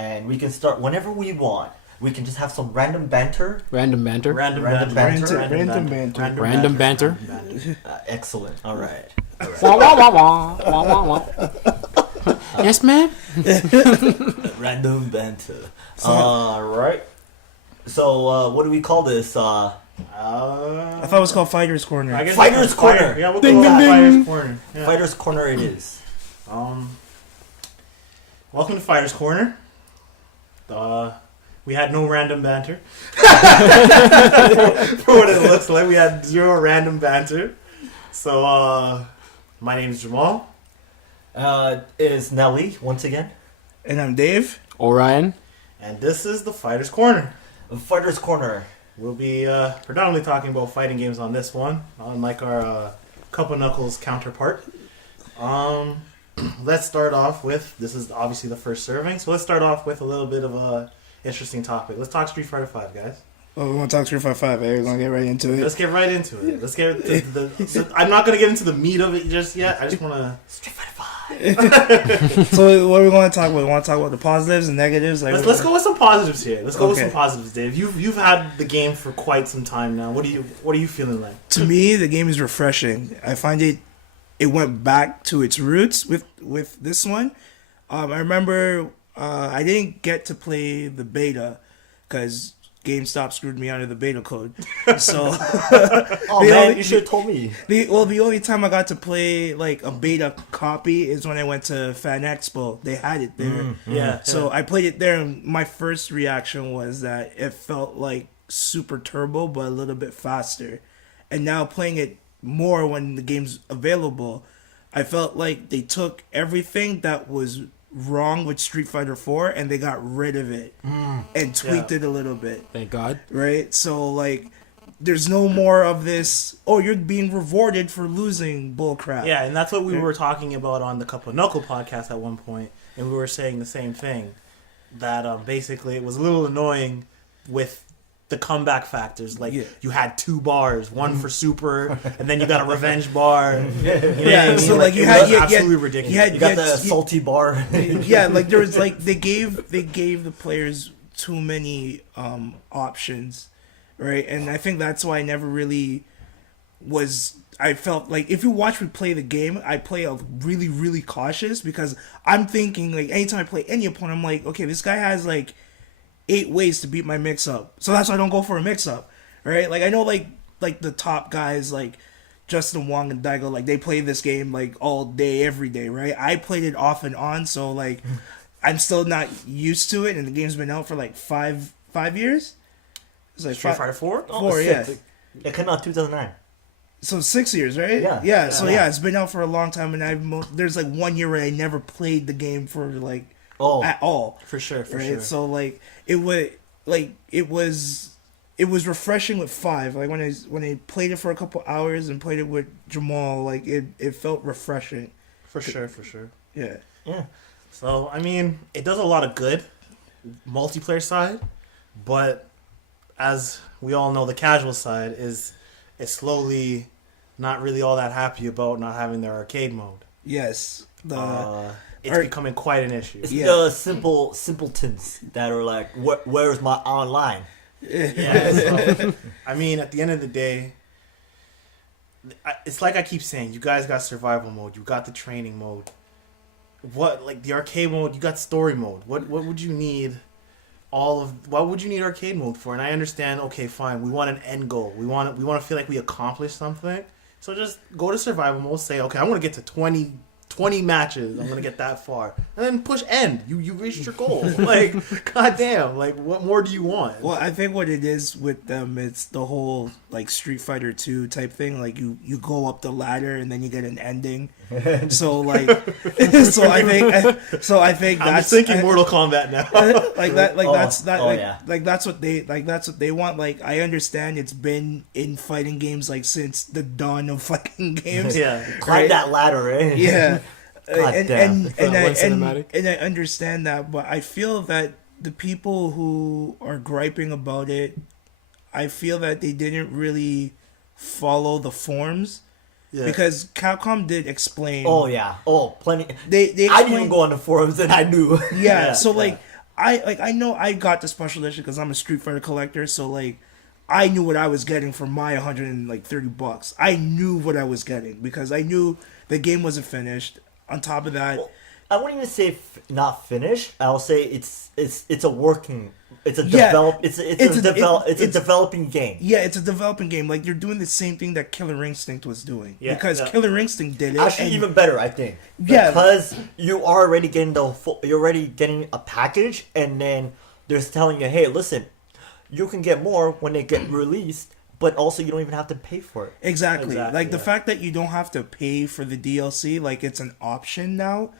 and we can start whenever we want. We can just have some random banter. Random banter. Random banter. Random banter. Excellent. All right. Wah, wah, wah, wah, wah, wah, wah. Yes, ma'am. Random banter. All right. So, what do we call this? I thought it was called Fighters Corner. I guess Fighters Corner. Yeah, we'll Ding, go ding, with ding. Fighters Corner. Yeah. Fighters Corner it is. Welcome to Fighters Corner. We had no random banter. For what it looks like, we had zero random banter. So, my name is Jamal. Is Nelly once again. And I'm Dave. Orion. And this is the Fighters Corner. Fighters Corner. We'll be predominantly talking about fighting games on this one, unlike our Cup of Knuckles counterpart. Let's start off with, this is obviously the first serving, so let's start off with a little bit of a interesting topic. Let's talk Street Fighter 5, guys. Oh, we want to talk 355. We're going to get right into it. Let's get right into it. Let's get I'm not going to get into the meat of it just yet. I just want to... Street Fighter 5. So what are we going to talk about? We want to talk about the positives and negatives? Like, Let's go with some positives here. Let's go with Okay. some positives, Dave. You've had the game for quite some time now. What are you feeling like? To me, the game is refreshing. I find it went back to its roots with this one. I remember I didn't get to play the beta because GameStop screwed me out of the beta code. So Oh man, you should have told me. the only time I got to play like a beta copy is when I went to Fan Expo. They had it there. Yeah. So I played it there, and my first reaction was that it felt like Super Turbo, but a little bit faster. And now playing it more when the game's available, I felt like they took everything that was wrong with Street Fighter 4 and they got rid of it and tweaked it a little bit, Thank God. right? So like there's no more of this, oh, you're being rewarded for losing bullcrap. Yeah, and that's what we were talking about on the Cup of Knuckle podcast at one point, and we were saying the same thing, that basically it was a little annoying with the comeback factors. Like, you had 2 bars, one for super, and then you got a revenge bar. You know what I mean? So like you it had was absolutely ridiculous. You got the salty bar. yeah, like there was like they gave the players too many options, right? And I think that's why I never really was. I felt like if you watch me play the game, I play a really, really cautious because I'm thinking like anytime I play any opponent, I'm like, okay, this guy has like 8 ways to beat my mix up, so that's why I don't go for a mix up, right? Like I know like the top guys like Justin Wong and Daigo, like they play this game like all day, every day, right? I played it off and on, so like I'm still not used to it, and the game's been out for like five years. It's like Street Fighter 4? Four, yeah. It came out 2009. So 6 years, right? Yeah. So yeah, it's been out for a long time, and there's like 1 year where I never played the game for like at all. For sure, for Right? sure. So like it was refreshing with 5. Like when I played it for a couple hours and played it with Jamal, like it felt refreshing. For sure. Yeah. Yeah. So, I mean, it does a lot of good, multiplayer side, but as we all know, the casual side is slowly not really all that happy about not having their arcade mode. Yes. It's becoming quite an issue. It's the simpletons that are like, where's my online? Yeah, so, I mean, at the end of the day, it's like I keep saying, you guys got survival mode, you got the training mode. What, like the arcade mode, you got story mode. What would you need what would you need arcade mode for? And I understand, okay, fine, we want an end goal. We want to feel like we accomplished something. So just go to survival mode, say, okay, I want to get to 20 matches. I'm gonna get that far, and then push end. You reached your goal. Like, goddamn, like what more do you want? Well, I think what it is with them, it's the whole like Street Fighter 2 type thing. Like you go up the ladder and then you get an ending. So like, so I think I'm that's just thinking Mortal Kombat now. That's what they want. Like I understand it's been in fighting games like since the dawn of fighting games. Yeah, Climb that ladder, eh? Yeah. God damn. And I understand that, but I feel that the people who are griping about it, I feel that they didn't really follow the forms. Yeah. Because Capcom did explain. Oh yeah. Oh, plenty. They I didn't even go on the forums and I knew. Yeah. So like, I know I got the special edition because I'm a Street Fighter collector, so like I knew what I was getting for my $130. I knew what I was getting because I knew the game wasn't finished. On top of that, Well, I wouldn't even say not finished. I'll say it's a working. It's a Yeah, develop. It's a it's- developing game. yeah, it's a developing game. Like you're doing the same thing that Killer Instinct was doing Yeah, because yeah. Killer Instinct did it. Actually, and- even better, I think. Yeah. Because you are already getting you're already getting a package, and then they're telling you, hey, listen, you can get more when they get released, but also you don't even have to pay for it. Exactly. Like the yeah. fact that you don't have to pay for the DLC, like it's an option now.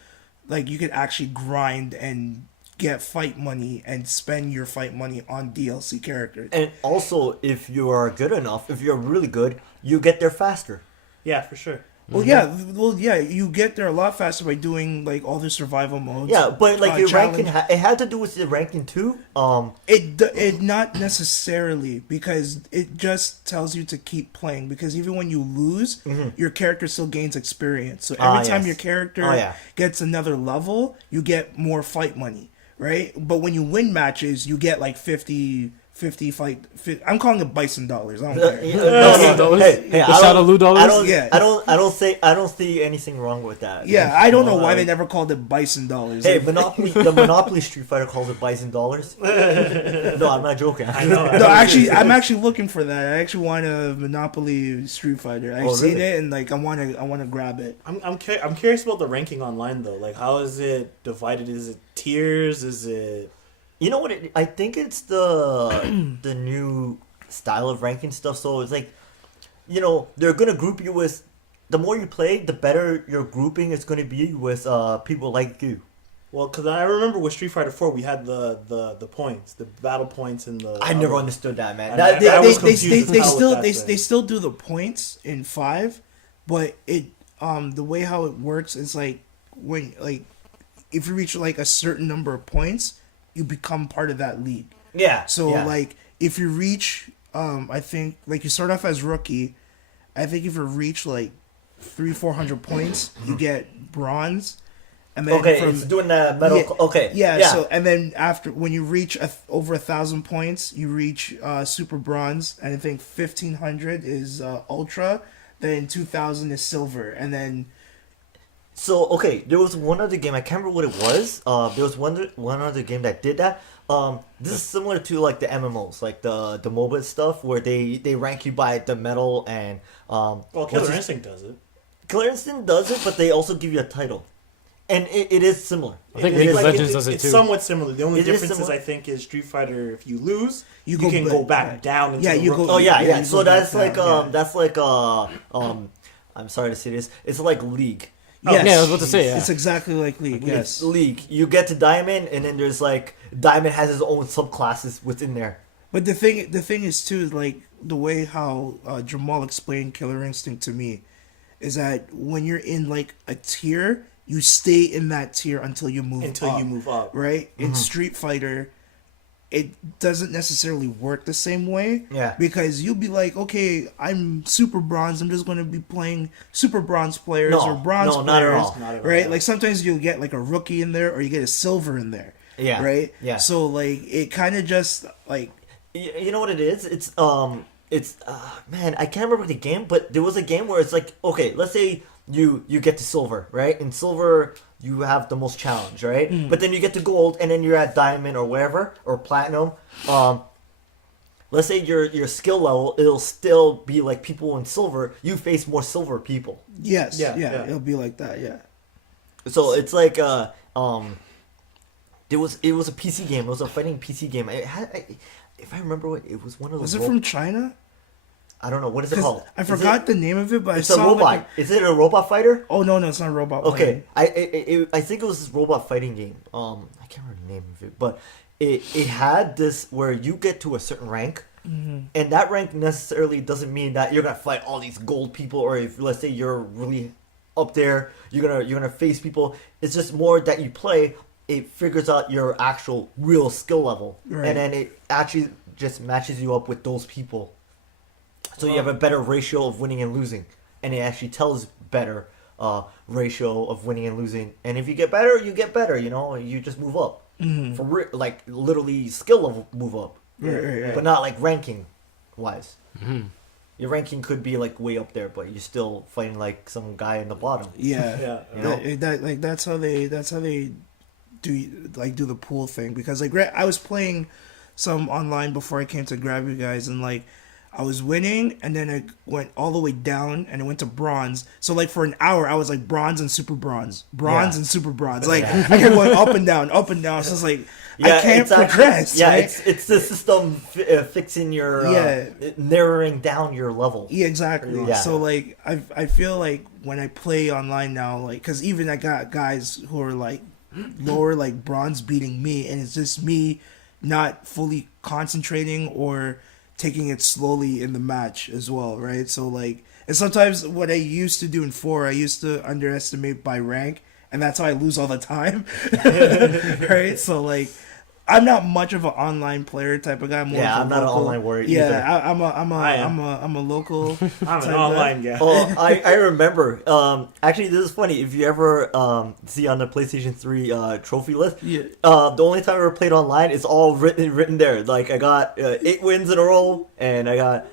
Like you could actually grind and get fight money and spend your fight money on DLC characters. And also, if you are good enough, if you're really good, you get there faster. Yeah, for sure. Well, yeah, you get there a lot faster by doing like all the survival modes. Yeah, but like your challenge. ranking, it had to do with the ranking too. It not necessarily because it just tells you to keep playing because even when you lose, your character still gains experience. So every time yes. your character Oh, yeah. gets another level, you get more fight money, right? But when you win matches, you get like 50 fight. I'm calling it bison dollars. I don't care. Hey, The I don't- Shadow Lu dollars? I don't, Yeah. I don't see anything wrong with that. Yeah, I don't know why they never called it bison dollars. Hey, Like, the Monopoly Street Fighter calls it bison dollars. No, I'm not joking. I know. no, actually, I'm actually looking for that. I actually want a Monopoly Street Fighter. I've Oh, seen really? it and like I want to grab it. I'm curious about the ranking online though. Like, how is it divided? Is it tiers? Is it? You know what? I think it's the new style of ranking stuff. So it's like, you know, they're gonna group you with. The more you play, the better your grouping is gonna be with people like you. Well, because I remember with Street Fighter 4, we had the points, the battle points, and the. I never understood that, man. And That, I was they confused as hell with still that they thing. still do the points in 5, but it the way how it works is like when like if you reach like a certain number of points, you become part of that league. yeah. So yeah. like if you reach I think like you start off as rookie, I think if you reach like 300-400 points, you get bronze. And then Okay, from it's doing the metal. Yeah, okay. yeah, so and then after when you reach over 1,000 points, you reach super bronze, and I think 1,500 is ultra, then 2,000 is silver, and then So okay, there was one other game. I can't remember what it was. There was one other game that did that. This is similar to like the MMOs, like the MOBA stuff, where they rank you by the metal and Well, what's Killer his- Instinct does it. Killer Instinct does it, but they also give you a title, and it is similar. I think It League is of like- Legends does it It's too. somewhat similar. The only It is difference is, similar. I think, is Street Fighter. If you lose, You you, go can back- go back down. Into Yeah, the you go- rookie. Oh yeah, Yeah, yeah. you So go back that's like down, yeah. that's like I'm sorry to say this. It's like League. yes, yeah, I was about to say, yeah. it's exactly like League. Yes, It's League. You get to Diamond, and then there's like Diamond has his own subclasses within there. but the thing is too like the way how Jamal explained Killer Instinct to me is that when you're in like a tier, you stay in that tier until you move Until up, you move up. right? In Street Fighter, it doesn't necessarily work the same way. Yeah. Because you'll be like, okay, I'm super bronze. I'm just going to be playing super bronze players No, or bronze no, players. not at all. Not at all, Right? yeah. Like sometimes you'll get like a rookie in there or you get a silver in there. Yeah. Right? Yeah. So like it kind of just like You know what it is? It's man, I can't remember the game, but there was a game where it's like, okay, let's say you get to silver, right? In silver, you have the most challenge, right? But then you get to gold, and then you're at diamond or wherever or platinum. Let's say your skill level, it'll still be like people in silver. You face more silver people, yes, Yeah, yeah, yeah. it'll be like that, yeah. so it's like it was a PC game. It was a fighting PC game. If I remember what it was, one of those. Was it from China? I don't know what is it 'Cause called. I Is forgot it- the name of it, but It's I a saw robot. like Is it a robot fighter? oh no, it's not a robot. Okay, one. I think it was this robot fighting game. I can't remember the name of it, but it had this where you get to a certain rank, and that rank necessarily doesn't mean that you're gonna fight all these gold people, or if let's say you're really up there, you're gonna face people. It's just more that you play. It figures out your actual real skill level, Right. and then it actually just matches you up with those people. So you have a better ratio of winning and losing, and it actually tells better ratio of winning and losing. And if you get better, you get better. You know, you just move up. for like literally skill level move up, Right. but not like ranking wise. Your ranking could be like way up there, but you're still fighting like some guy in the bottom. Yeah. You know? That's how they do the pool thing, because like I was playing some online before I came to grab you guys, and like I was winning, and then I went all the way down, and it went to bronze. So like for an hour, I was like bronze and super bronze, bronze Yeah. and super bronze. Like I kept going up and down, up and down. So it's like I can't it's actually- progress. yeah, right? it's the system fixing your narrowing down your level. Yeah, exactly. Yeah. So like I feel like when I play online now, like, because even I got guys who are like lower, like bronze, beating me, and it's just me not fully concentrating or taking it slowly in the match as well, right? So like, and sometimes what I used to do in 4, I used to underestimate by rank, and that's how I lose all the time. Right? So like, I'm not much of an online player type of guy. I'm more Yeah, of a I'm not an local- online warrior Yeah, either. I'm a local. I'm type an guy. online guy. Oh, I remember. Actually, this is funny. If you ever see on the PlayStation 3 trophy list, Yeah. the only time I ever played online is all written there. Like I got 8 wins in a row, and I got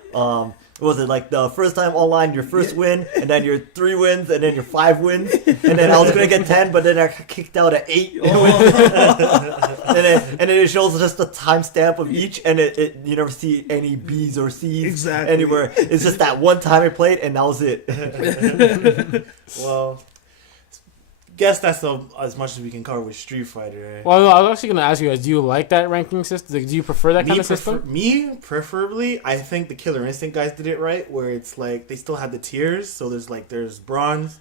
what was it, like the first time online, your first win, and then your 3 wins, and then your 5 wins, and then I was gonna get 10, but then I got kicked out at 8. and then it shows just the timestamp of each, and it you never see any B's or C's Exactly. anywhere. It's just that one time I played, and that was it. Well, guess that's as much as we can cover with Street Fighter. Right? Well, no, I was actually going to ask you guys, do you like that ranking system? Like, do you prefer that kind of system? Me, preferably, I think the Killer Instinct guys did it right, where it's like they still had the tiers. So there's bronze,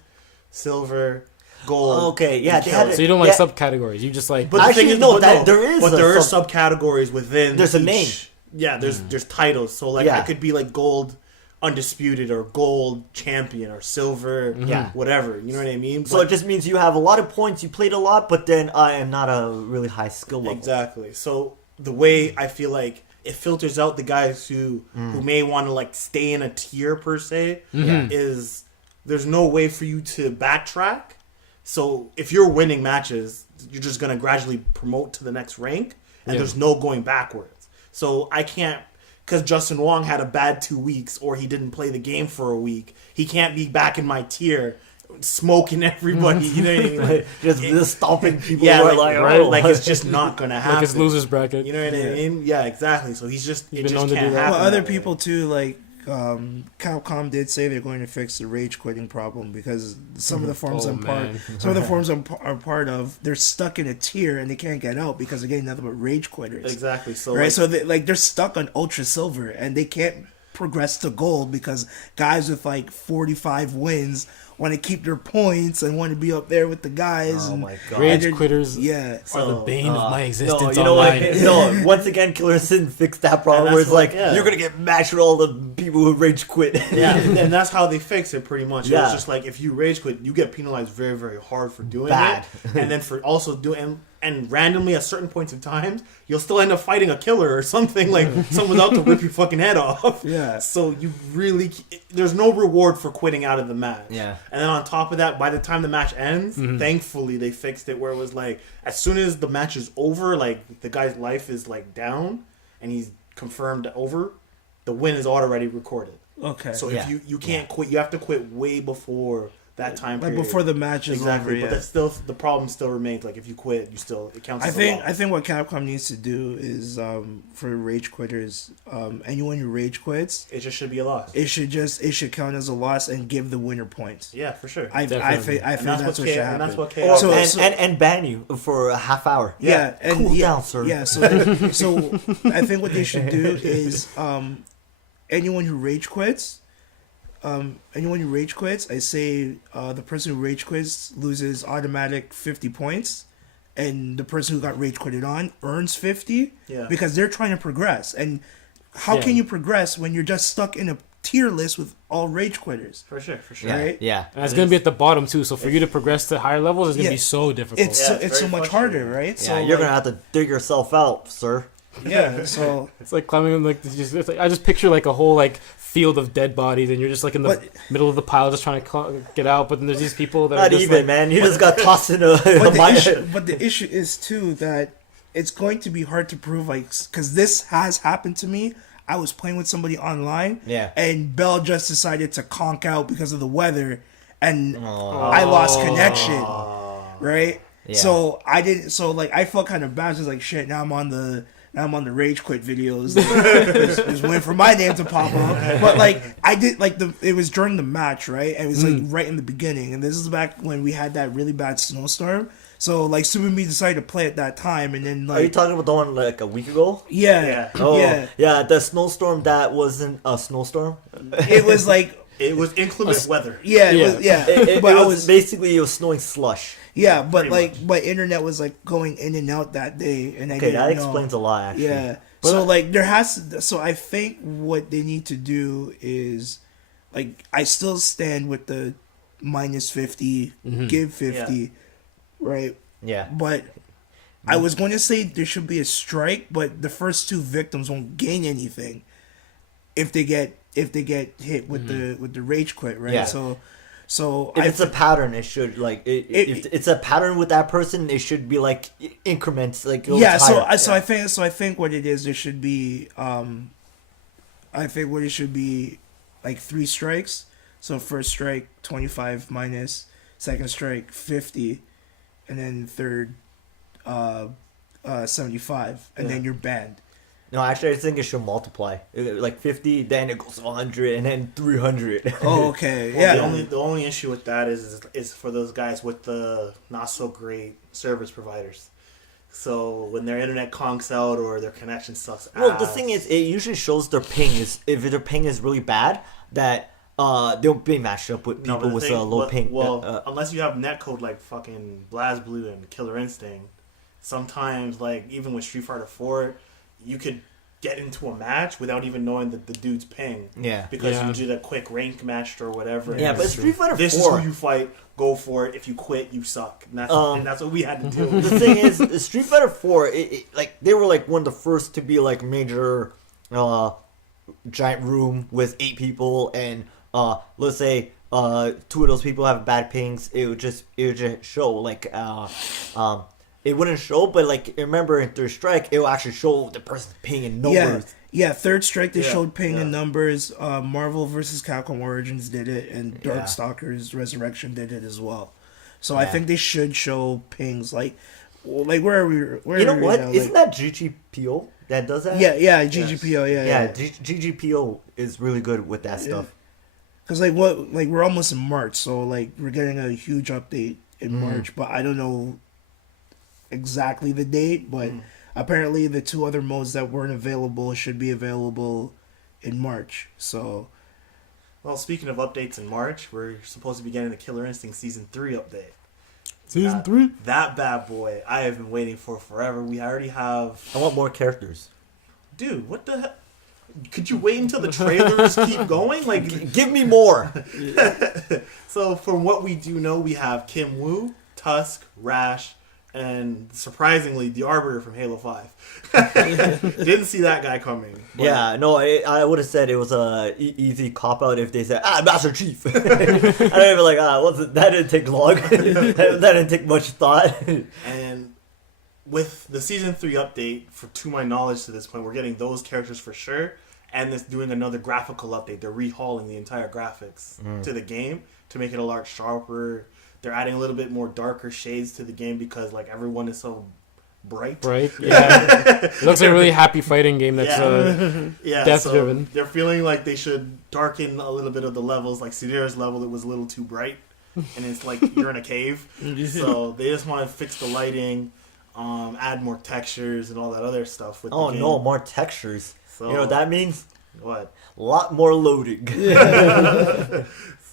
silver, gold. Okay, yeah, and they had killer. So you don't like Yeah. subcategories. You just like... But the Actually, thing is, no, but that- there is but a there are sub- subcategories within. There's a each- name. Yeah, there's titles. So like Yeah. I could be like gold undisputed or gold champion or silver, Yeah. whatever. You know what I mean? So it just means you have a lot of points, you played a lot, but then I am not a really high skill level. Exactly. So the way I feel like it filters out the guys who may want to like stay in a tier per se is there's no way for you to backtrack. So if you're winning matches, you're just gonna gradually promote to the next rank, and Yeah. there's no going backwards. So I can't, because Justin Wong had a bad 2 weeks or he didn't play the game for a week. He can't be back in my tier, smoking everybody. You know what I mean? Like, just stopping people yeah, who are like, like, right? oh. Like it's just not gonna happen. Like his losers bracket. You know what I mean? Yeah, exactly. So he's just He's it been just known to can't do that. happen. Well, other that way. people too, like Capcom did say they're going to fix the rage quitting problem, because some of the forums Oh, I'm part, man. some of the forums are part of, they're stuck in a tier and they can't get out because they're getting nothing but rage quitters. Exactly. So Right, like, so they're stuck on ultra silver and they can't progress to gold because guys with like 45 wins want to keep their points and want to be up there with the guys. Oh and, my God. Rage and they're- quitters Yeah. are the bane of my existence No, you know what? online. No, once again, Killer Instinct fixed that problem And where that's it's like, what- yeah. you're gonna get matched with all the people who rage quit. yeah, and that's how they fix it pretty much. Yeah. It's just like if you rage quit, you get penalized very, very hard for doing Bad. it, and then for also doing and randomly at certain points in time, you'll still end up fighting a killer or something, like someone's out to rip your fucking head off. Yeah. So you really there's no reward for quitting out of the match. Yeah. And then on top of that, by the time the match ends, thankfully they fixed it where it was like as soon as the match is over, like the guy's life is like down and he's confirmed over, the win is already recorded. Okay. So Yeah. if you can't quit, you have to quit way before that time like period. before the match is exactly, over. but Yeah. that's still the problem still remains. Like if you quit, you still it counts. I as a think loss. I think what Capcom needs to do is for rage quitters, anyone who rage quits, it just should be a loss. it should count as a loss and give the winner points. Yeah, for sure. I Definitely. think and that's what should happen. and that's what Or- chaos. So- and ban you for a half hour. Yeah, and Cool yeah, down, sir. Yeah, so I think what they should do is anyone who rage quits, I say the person who rage quits loses automatic 50 points, and the person who got rage quitted on earns 50 Yeah. because they're trying to progress. And how Yeah. can you progress when you're just stuck in a tier list with all rage quitters? for sure, for sure. Yeah, Right? yeah. And it's going to be at the bottom, too. So for you to progress to higher levels, it's going to Yeah. be so difficult. It's Yeah, so, it's it's so very much frustrating. harder, right? Yeah, So you're like, gonna have to dig yourself out, sir. yeah. So It's like climbing, like, it's like I just picture, like, a whole, like, field of dead bodies, and you're just, like, in the But- middle of the pile just trying to get out, but then there's these people that are Not just, even, like, man. You just got tossed in a but mine. the issue is too that it's going to be hard to prove, like, because this has happened to me. I was playing with somebody online, Yeah. and Bell just decided to conk out because of the weather, and I lost connection, right? Yeah. So I didn't. So like I felt kind of bad. Just like shit. Now I'm on the rage quit videos. Just waiting for my name to pop up. But like I did like it was during the match, right? And it was like right in the beginning. And this is back when we had that really bad snowstorm. So like Super Me decided to play at that time, and then Are you like talking about the one like a week ago? yeah, Oh, yeah. the snowstorm that wasn't a snowstorm. It was like It was inclement weather. yeah, Yeah. it was, yeah. It but I was was basically it was snowing slush. yeah, but pretty like my internet was like going in and out that day, and I Okay, didn't that know. explains a lot actually. Yeah. So like there has to, so I think what they need to do is like I still stand with the minus 50, give 50, right? Yeah. But I was going to say there should be a strike, but the first two victims won't gain anything if they get hit with the rage quit, right? Yeah. So If it's a pattern, it should like if it's a pattern with that person, it should be like increments, like it goes yeah. higher. So I think what it is, there should be I think what it should be like 3 strikes. So first strike 25 minus, second strike 50, and then third 75, and then you're banned. No, actually, I think it should multiply. Like 50, then it goes to 100, and then 300. Oh, okay. Well, Yeah. the only issue with that is for those guys with the not so great service providers. So when their internet conks out or their connection sucks Well, the ass- thing is, it usually shows their ping is if their ping is really bad, that they'll be matched up with No, people but the with thing- a low well- ping. Well, unless you have netcode like fucking BlazBlue and Killer Instinct, sometimes like even with Street Fighter 4, you could get into a match without even knowing that the dude's ping. Yeah. Because Yeah. you did a quick rank match or whatever. Yeah, and but it's- Street Fighter this 4. is who you fight. Go for it. If you quit, you suck. And that's what we had to do. The thing is, Street Fighter 4, like they were like one of the first to be like major, giant room with 8 people, and let's say 2 of those people have bad pings, it would just show like it wouldn't show, but like remember in Third Strike, it will actually show the person's ping in numbers. Yeah, third strike they Yeah, showed ping yeah. and numbers. Marvel vs. Capcom Origins did it, and Yeah. Darkstalkers Resurrection did it as well. So I Yeah. think they should show pings like where are we? Where You know are we what? now? Isn't that GGPO that does that? Yeah, GGPO, Yeah, yeah. GGPO is really good with that stuff. Because we're almost in March, so like we're getting a huge update in March, but I don't know exactly the date. But apparently, the 2 other modes that weren't available should be available in March. So Well, speaking of updates in March, we're supposed to be getting the Killer Instinct Season 3 update. Season 3? That bad boy, I have been waiting for forever. We already have... I want more characters. Dude, what the hell? Could you wait until the trailers keep going? Like, Give me more. so from what we do know, we have Kim Woo, Tusk, Rash, and surprisingly, the Arbiter from Halo 5. Didn't see that guy coming. but- Yeah, no, I would have said it was a easy cop out if they said Master Chief. I'd be like, that didn't take long. that didn't take much thought. And with the Season 3 update, to my knowledge to this point, we're getting those characters for sure. And this doing another graphical update. They're rehauling the entire graphics to the game to make it a lot sharper. They're adding a little bit more darker shades to the game because like everyone is so bright. Right? Yeah. It looks like a really happy fighting game that's Yeah, death so driven. they're feeling like they should darken a little bit of the levels. Like Sidera's level, it was a little too bright, and it's like you're in a cave. So they just want to fix the lighting, add more textures and all that other stuff with Oh the game. no, more textures. So, You know what that means? what? A lot more loading.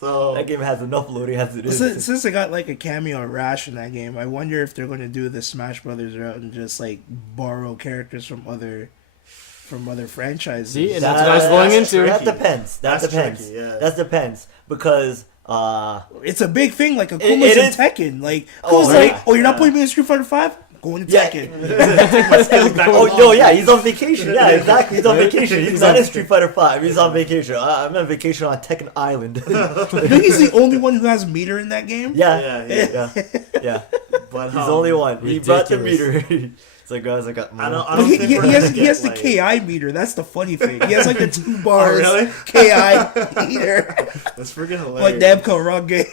So That game has enough loading as it is. since they got like a cameo of Rash in that game, I wonder if they're going to do the Smash Brothers route and just like borrow characters from other franchises. See, and that's what I was going That's into. tricky. That depends. That That's depends. tricky, yeah. That depends because It's a big thing, like It Akuma's in is- Tekken. Like, Oh, who's right. like, oh, you're not Yeah. putting me in Street Fighter 5? Going to Yeah. Tekken. oh no, yeah, he's on vacation. Yeah, exactly. He's on vacation. He's not in Street Fighter 5. He's on vacation. I'm on vacation on Tekken Island. I think he's the only one who has meter in that game. yeah, Yeah, yeah. But He's the only one. He brought the Ridiculous. meter. It's like guys, I got. I don't But think we're gonna he has the get, KI meter. That's the funny thing. He has like the 2 bars really? KI meter. That's freaking hilarious. Like Namco wrong game.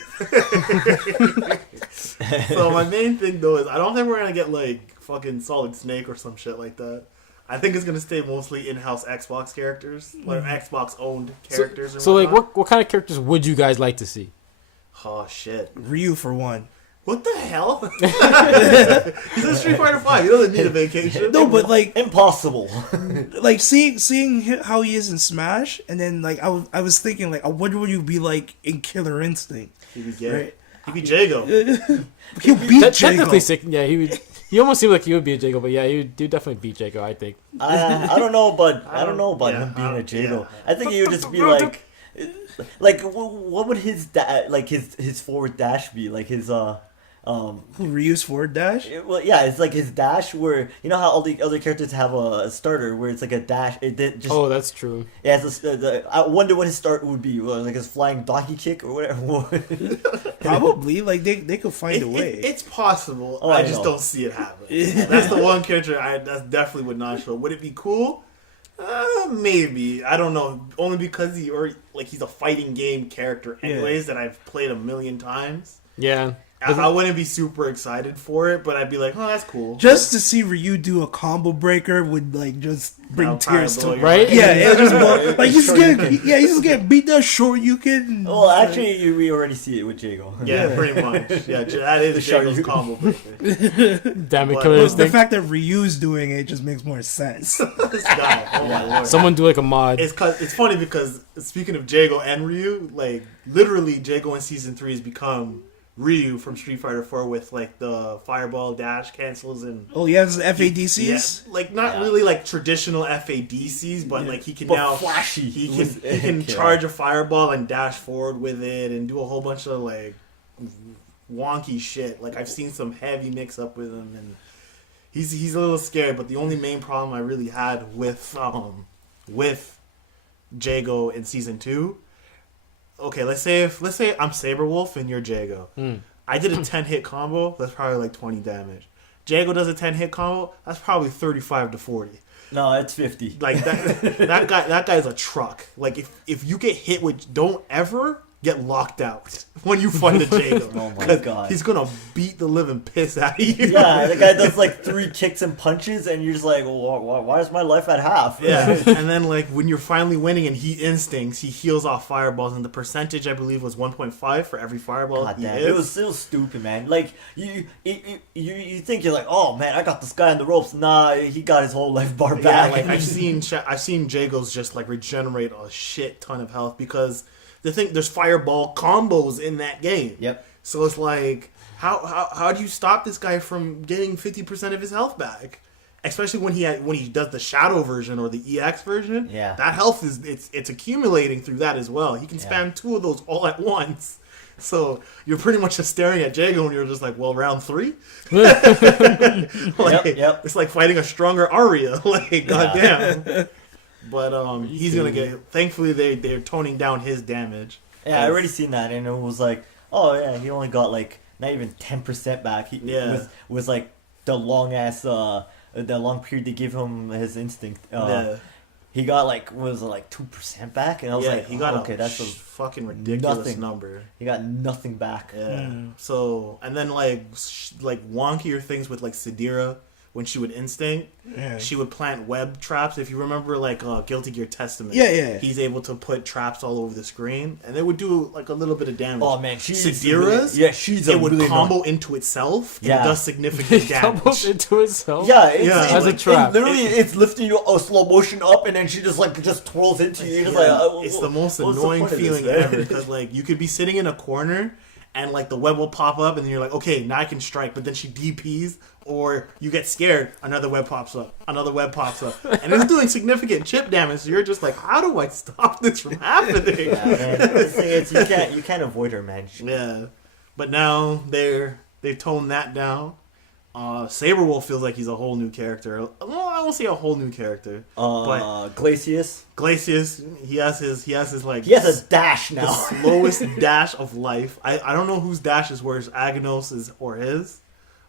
So my main thing though is I don't think we're gonna get like fucking Solid Snake or some shit like that. I think it's gonna stay mostly in-house Xbox characters, like Xbox owned characters. So like, whatnot. what kind of characters would you guys like to see? Oh shit! Ryu for one. What the hell? He's in Street Fighter 5. He doesn't need a vacation. No, but like Impossible. seeing how he is in Smash, and then like I was thinking like, what would you be like in Killer Instinct? He could get. Right. He could Jago. He'll beat Technically, Jago. sick. Yeah, he would. He almost seemed like he would be a Jago, but yeah, he would definitely beat Jago. I think. I don't know, but I don't know about Yeah, him being a Jago. yeah. I think he would just be like, what would his his forward dash be? Like his Ryu's forward dash. well, yeah, it's like his dash where you know how all the other characters have a starter where it's like a dash. It just Oh, that's true. yeah. I wonder what his start would be, like his flying donkey kick or whatever. Probably like they could find a way. It's possible. Oh, I I just know. don't see it happen. That's the one character that's definitely would not show. Would it be cool? Maybe. I don't know. Only because he's a fighting game character anyways that I've played a million times. Yeah. I wouldn't be super excited for it, but I'd be like, oh, that's cool. Just to see Ryu do a combo breaker would like just bring That'll tears probably to blow your Right? mind. yeah, it just like he's Sure just getting beat down short. You can. Well, actually, we already see it with Jago. Yeah, pretty much. Yeah, that is Jago's combo breaker. Damn it, But- Killer the Instinct. fact that Ryu's doing it just makes more sense. This guy, oh my lord. Someone do like a mod. It's funny because speaking of Jago and Ryu, like literally Jago in season 3 has become Ryu from Street Fighter 4 with like the fireball dash cancels and Oh, he has FADCs. yeah, like not Yeah. really like traditional FADCs, but like he can But now flashy. He with can kill. charge a fireball and dash forward with it and do a whole bunch of like wonky shit. Like I've seen some heavy mix up with him and he's a little scary. But the only main problem I really had with Jago in season 2. Okay, let's say I'm Saberwolf and you're Jago. I did a 10-hit combo. That's probably like 20 damage. Jago does a 10-hit combo. That's probably 35 to 40. No, it's 50. Like that guy's a truck. Like if you get hit with, don't ever get locked out when you fight a Jago. Oh my 'Cause God. he's gonna beat the living piss out of you. Yeah, the guy does like 3 kicks and punches, and you're just like, well, why is my life at half? Yeah, and then like when you're finally winning and he instincts, he heals off fireballs, and the percentage I believe was 1.5 for every fireball. God he damn, hits. it was stupid, man. Like you think you're like, oh man, I got this guy on the ropes. Nah, he got his whole life bar Yeah, back. like I've seen Jagos just like regenerate a shit ton of health because there's fireball combos in that game. Yep. So it's like, how do you stop this guy from getting 50% of his health back? Especially when he does the shadow version or the EX version. Yeah. That health it's accumulating through that as well. He can spam Yeah. 2 of those all at once. So you're pretty much just staring at Jago and you're just like, well, round 3? Like, Yep. It's like fighting a stronger Arya. Like, goddamn. But he's gonna get. Thankfully, they're toning down his damage. Yeah, I already seen that, and it was like, oh yeah, he only got like not even 10% back. He Yeah. was like the long ass the long period they give him his instinct. Yeah. He got like what was it, like 2% back, and I was like, he got okay, that's fucking ridiculous nothing. number. he got nothing back. Yeah. So and then like wonkier things with like Sadira when she would instinct, Yeah. she would plant web traps. If you remember like Guilty Gear Testament, Yeah. he's able to put traps all over the screen, and they would do like a little bit of damage. Oh man, she's Sadira's, yeah, she's a it would really combo into itself, and Yeah. it does significant Combos damage. into itself. Yeah, it's, Yeah. it's As a like, trap. literally, it's lifting you a slow motion up, and then she just twirls into you. You're just like, It's the most what's the annoying point of this, feeling man? ever because like you could be sitting in a corner and like the web will pop up and then you're like, okay, now I can strike, but then she DPs or you get scared, another web pops up, and it's doing significant chip damage. So you're just like, how do I stop this from happening? Yeah, man. The thing is, you can't avoid her, man. Yeah. But now they've toned that down. Saberwolf feels like he's a whole new character. Well, I won't say a whole new character. But Glacius, Glacius, he has his like he has a dash the now. slowest dash of life. I don't know whose dash is worse, Aghanos' or his.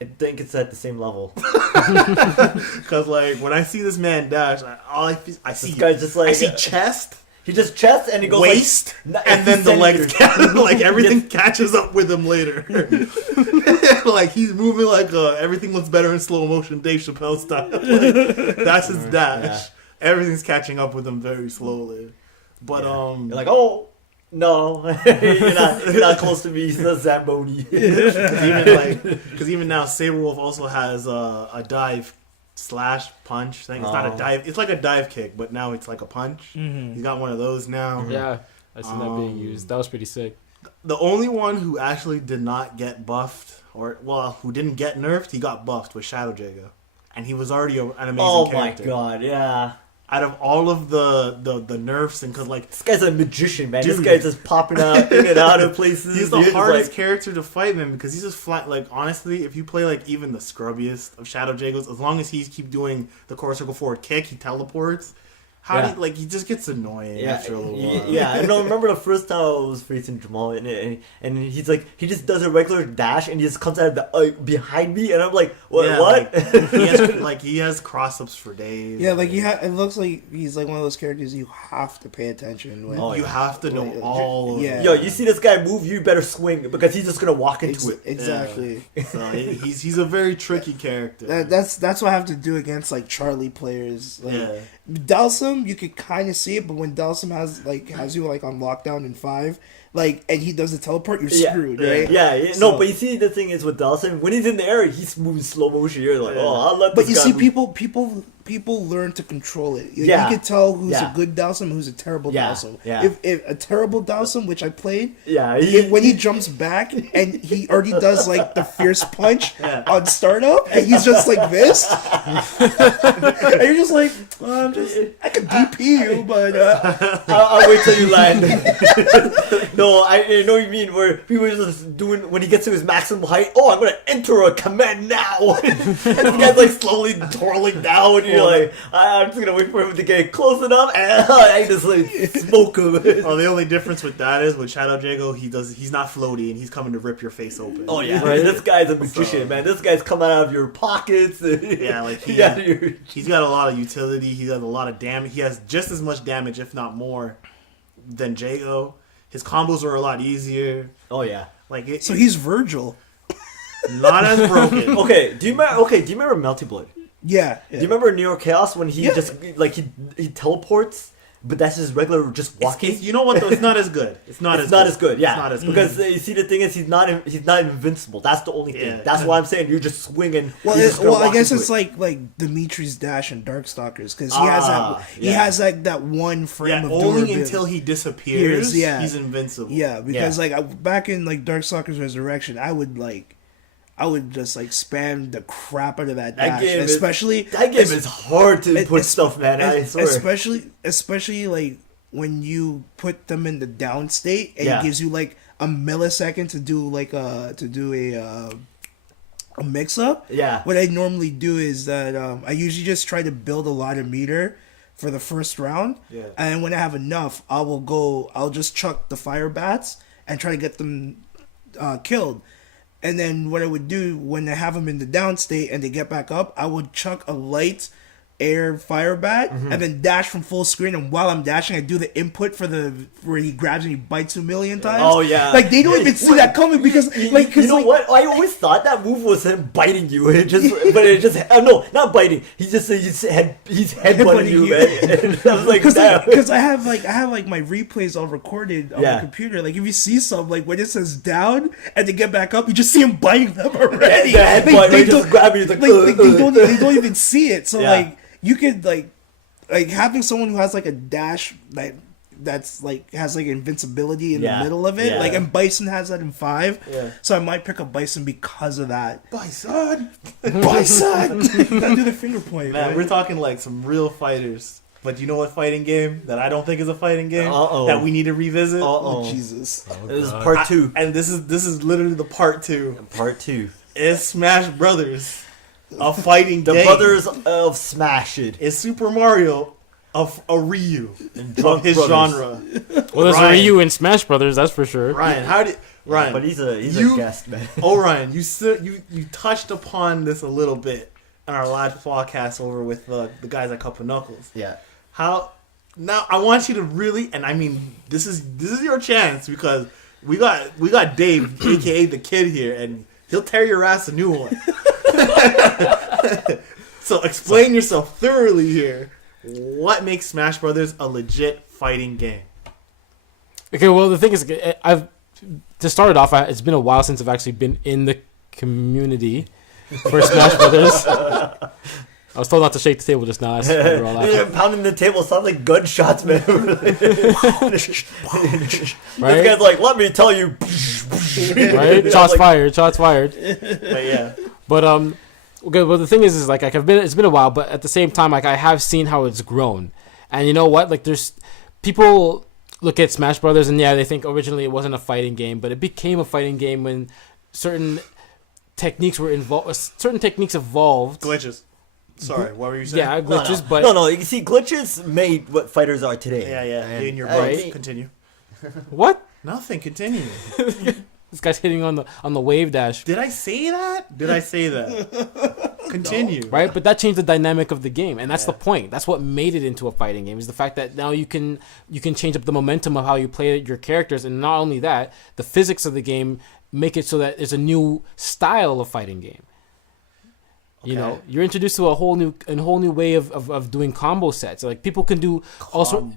I think it's at the same level. Because like when I see this man dash, I see This guy's just like I see chest, he just chests and he goes waist, like, and then the legs. centimeters. Like everything catches up with him later. Like he's moving like everything looks better in slow motion, Dave Chappelle style. Like, that's his dash. Yeah. Everything's catching up with him very slowly. But You're like, oh no, you're not close to me. He's a Zamboni. because even now Saberwolf also has a dive slash punch thing. It's not a Oh. dive. It's like a dive kick, but now it's like a punch. Mhm. He's got one of those now. Yeah, I seen that being used. That was pretty sick. The only one who actually did not get buffed, or well, who didn't get nerfed, he got buffed was Shadow Jago, and he was already an amazing Oh character. my god, yeah. Out of all of the nerfs, and because like This guy's a magician, man. This Dude. guy's just popping out in and out of places. he's the You're just hardest like, character to fight, man, because he's just flat. Like honestly, if you play like even the scrubbiest of Shadow Jagos, as long as he keep doing the core circle forward kick, he teleports. How Yeah. do you, like he just gets annoying yeah, after a little while. yeah. I know. Remember the first time I was facing Jamal, and he's like, he just does a regular dash, and he just comes out of the behind me, and I'm like, what? Yeah, what? he has cross ups for days. Yeah, like it looks like he's like one of those characters you have to pay attention when. Oh, You yeah. have to know all of Yeah. it. Yo, you see this guy move, you better swing because he's just gonna walk into it. Exactly. So he's a very tricky character. That's what I have to do against like Charlie players. Like Yeah. Dhalsim, you could kind of see it, but when Dhalsim has you like on lockdown in 5, like, and he does the teleport, you're screwed, right? Yeah, So- no, but you see, the thing is with Dawson, when he's in the air, he's moving slow motion. You're like, oh, I'll let But this you guy see, move. people learn to control it. You Yeah. can tell who's Yeah. a good Dhalsim, who's a terrible Yeah. Dhalsim. Yeah. If a terrible Dhalsim, which I played, Yeah, when he jumps back and he already does like the fierce punch on startup, and he's just like this, and you're just like, well, I could DP you, but I'll wait till you land. No, I know what you mean. Where people are just doing when he gets to his maximum height. Oh, I'm gonna enter a command now, and the guy's like slowly twirling down, and you're like, I'm just gonna wait for him to get close enough, and I just like smoke him. Oh, the only difference with that is with Shadow Jago, he's not floaty and he's coming to rip your face open. Oh yeah, right. This guy's a magician, man. This guy's coming out of your pockets. Yeah, like he's got a lot of utility. He has a lot of damage. He has just as much damage, if not more, than Jago. His combos are a lot easier. Oh yeah. Like so he's Virgil. not as broken. Okay, do you remember Melty Blood? Yeah. Do you remember Neo Chaos when he Yeah. just like he teleports, but that's his regular just walking. You know what though? It's not as good. It's not It's not as good, yeah. It's not as good. Because you see, the thing is, he's not invincible. That's the only thing. Yeah. That's why I'm saying you're just swinging. Well, you're just gonna I walk guess into it's it. like Dimitri's dash in Darkstalkers because Ah, he yeah. has like that one frame Yeah, of only durability. until he disappears, Yeah. he's invincible. Yeah, because Yeah. like back in like Darkstalkers Resurrection, I would just like spam the crap out of that That dash, game is- especially that game is hard to put stuff, man. I swear. especially like when you put them in the down state and Yeah. it gives you like a millisecond to do like a mix up. Yeah. What I normally do is that I usually just try to build a lot of meter for the first round. Yeah. And when I have enough, I'll just chuck the fire bats and try to get them killed. And then what I would do when I have them in the down state and they get back up, I would chuck a light air fire bat and then dash from full screen. And while I'm dashing, I do the input for where he grabs and he bites 1 million times. Oh, yeah. like they don't even see that coming because like you know what? I always thought that move was him biting you. No, not biting. He's headbutting you, man. And I was like, damn. Because I have my replays all recorded on Yeah. my computer. Like if you see some like when it says down and they get back up, you just see him biting them already. Yeah, the headbutt, Like, they just grab you. It's like, they don't even see it. So Yeah. like you could like having someone who has like a dash that's like has like invincibility in Yeah. the middle of it. Yeah. Like and Bison has that in 5. Yeah. So I might pick up Bison because of that. Bison. Bison. Gotta do the finger point. Man, right? we're talking like some real fighters. But you know what fighting game that I don't think is a fighting game Uh-oh. that we need to revisit? Oh Uh-oh. Jesus. This is part 2. And this is literally the part 2. Part 2. Is Smash Brothers a fighting The game? brothers of Smash It. Is Super Mario a Ryu And of his Brothers. genre? Well, there's Ryan. Ryu in Smash Brothers, that's for sure. Ryan, Ryan, but he's a you- guest, man. oh Ryan, you touched upon this a little bit on our live podcast over with the guys at Cup of Knuckles. Yeah. How now? I want you to really, and I mean, this is your chance because we got Dave, aka the Kid here, and he'll tear your ass a new one. So explain yourself thoroughly here. What makes Smash Brothers a legit fighting game? Okay, well the thing is, to start it off, it's been a while since I've actually been in the community for Smash Brothers. I was told not to shake the table just now. That's why we're all laughing. Yeah, pounding the table sounds like gunshots, man. This Right? guy's like, let me tell you. Right? Shots fired. Shots fired. But yeah, But okay. Well, the thing is like it's been a while, but at the same time, like I have seen how it's grown, and you know what? Like there's people look at Smash Brothers, and yeah, they think originally it wasn't a fighting game, but it became a fighting game when certain techniques were involved. Certain techniques evolved. glitches. Sorry, what were you saying? Yeah, glitches, no. but No, you see, glitches made what fighters are today. Yeah. And In your I butt. think- Continue. what? Nothing. Continue. This guy's hitting on the wave dash. Did I say that? Did I say that? Continue. Right, but that changed the dynamic of the game, and that's the point. That's what made it into a fighting game. Is the fact that now you can change up the momentum of how you play your characters, and not only that, the physics of the game make it so that it's a new style of fighting game. You know, you're introduced to a whole new way of doing combo sets. Like people can do also.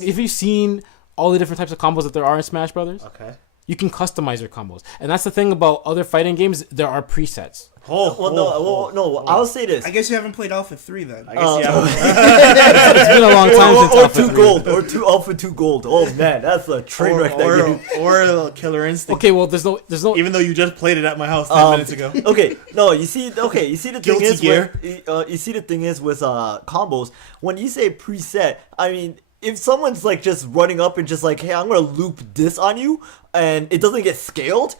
If you've seen all the different types of combos that there are in Smash Brothers, Okay. you can customize your combos, and that's the thing about other fighting games. There are presets. I'll say this. I guess you haven't played Alpha 3 then. I guess It's been a long time since or Alpha 2 3. gold, or 2 Alpha 2 gold. Oh man, that's a train wreck. That game. or Killer Instinct. Okay, well, there's no. Even though you just played it at my house 10 minutes ago. Okay, no, you see the thing Guilty is Gear. you see the thing is with combos. When you say preset, I mean, if someone's like just running up and just like, hey, I'm gonna loop this on you, and it doesn't get scaled,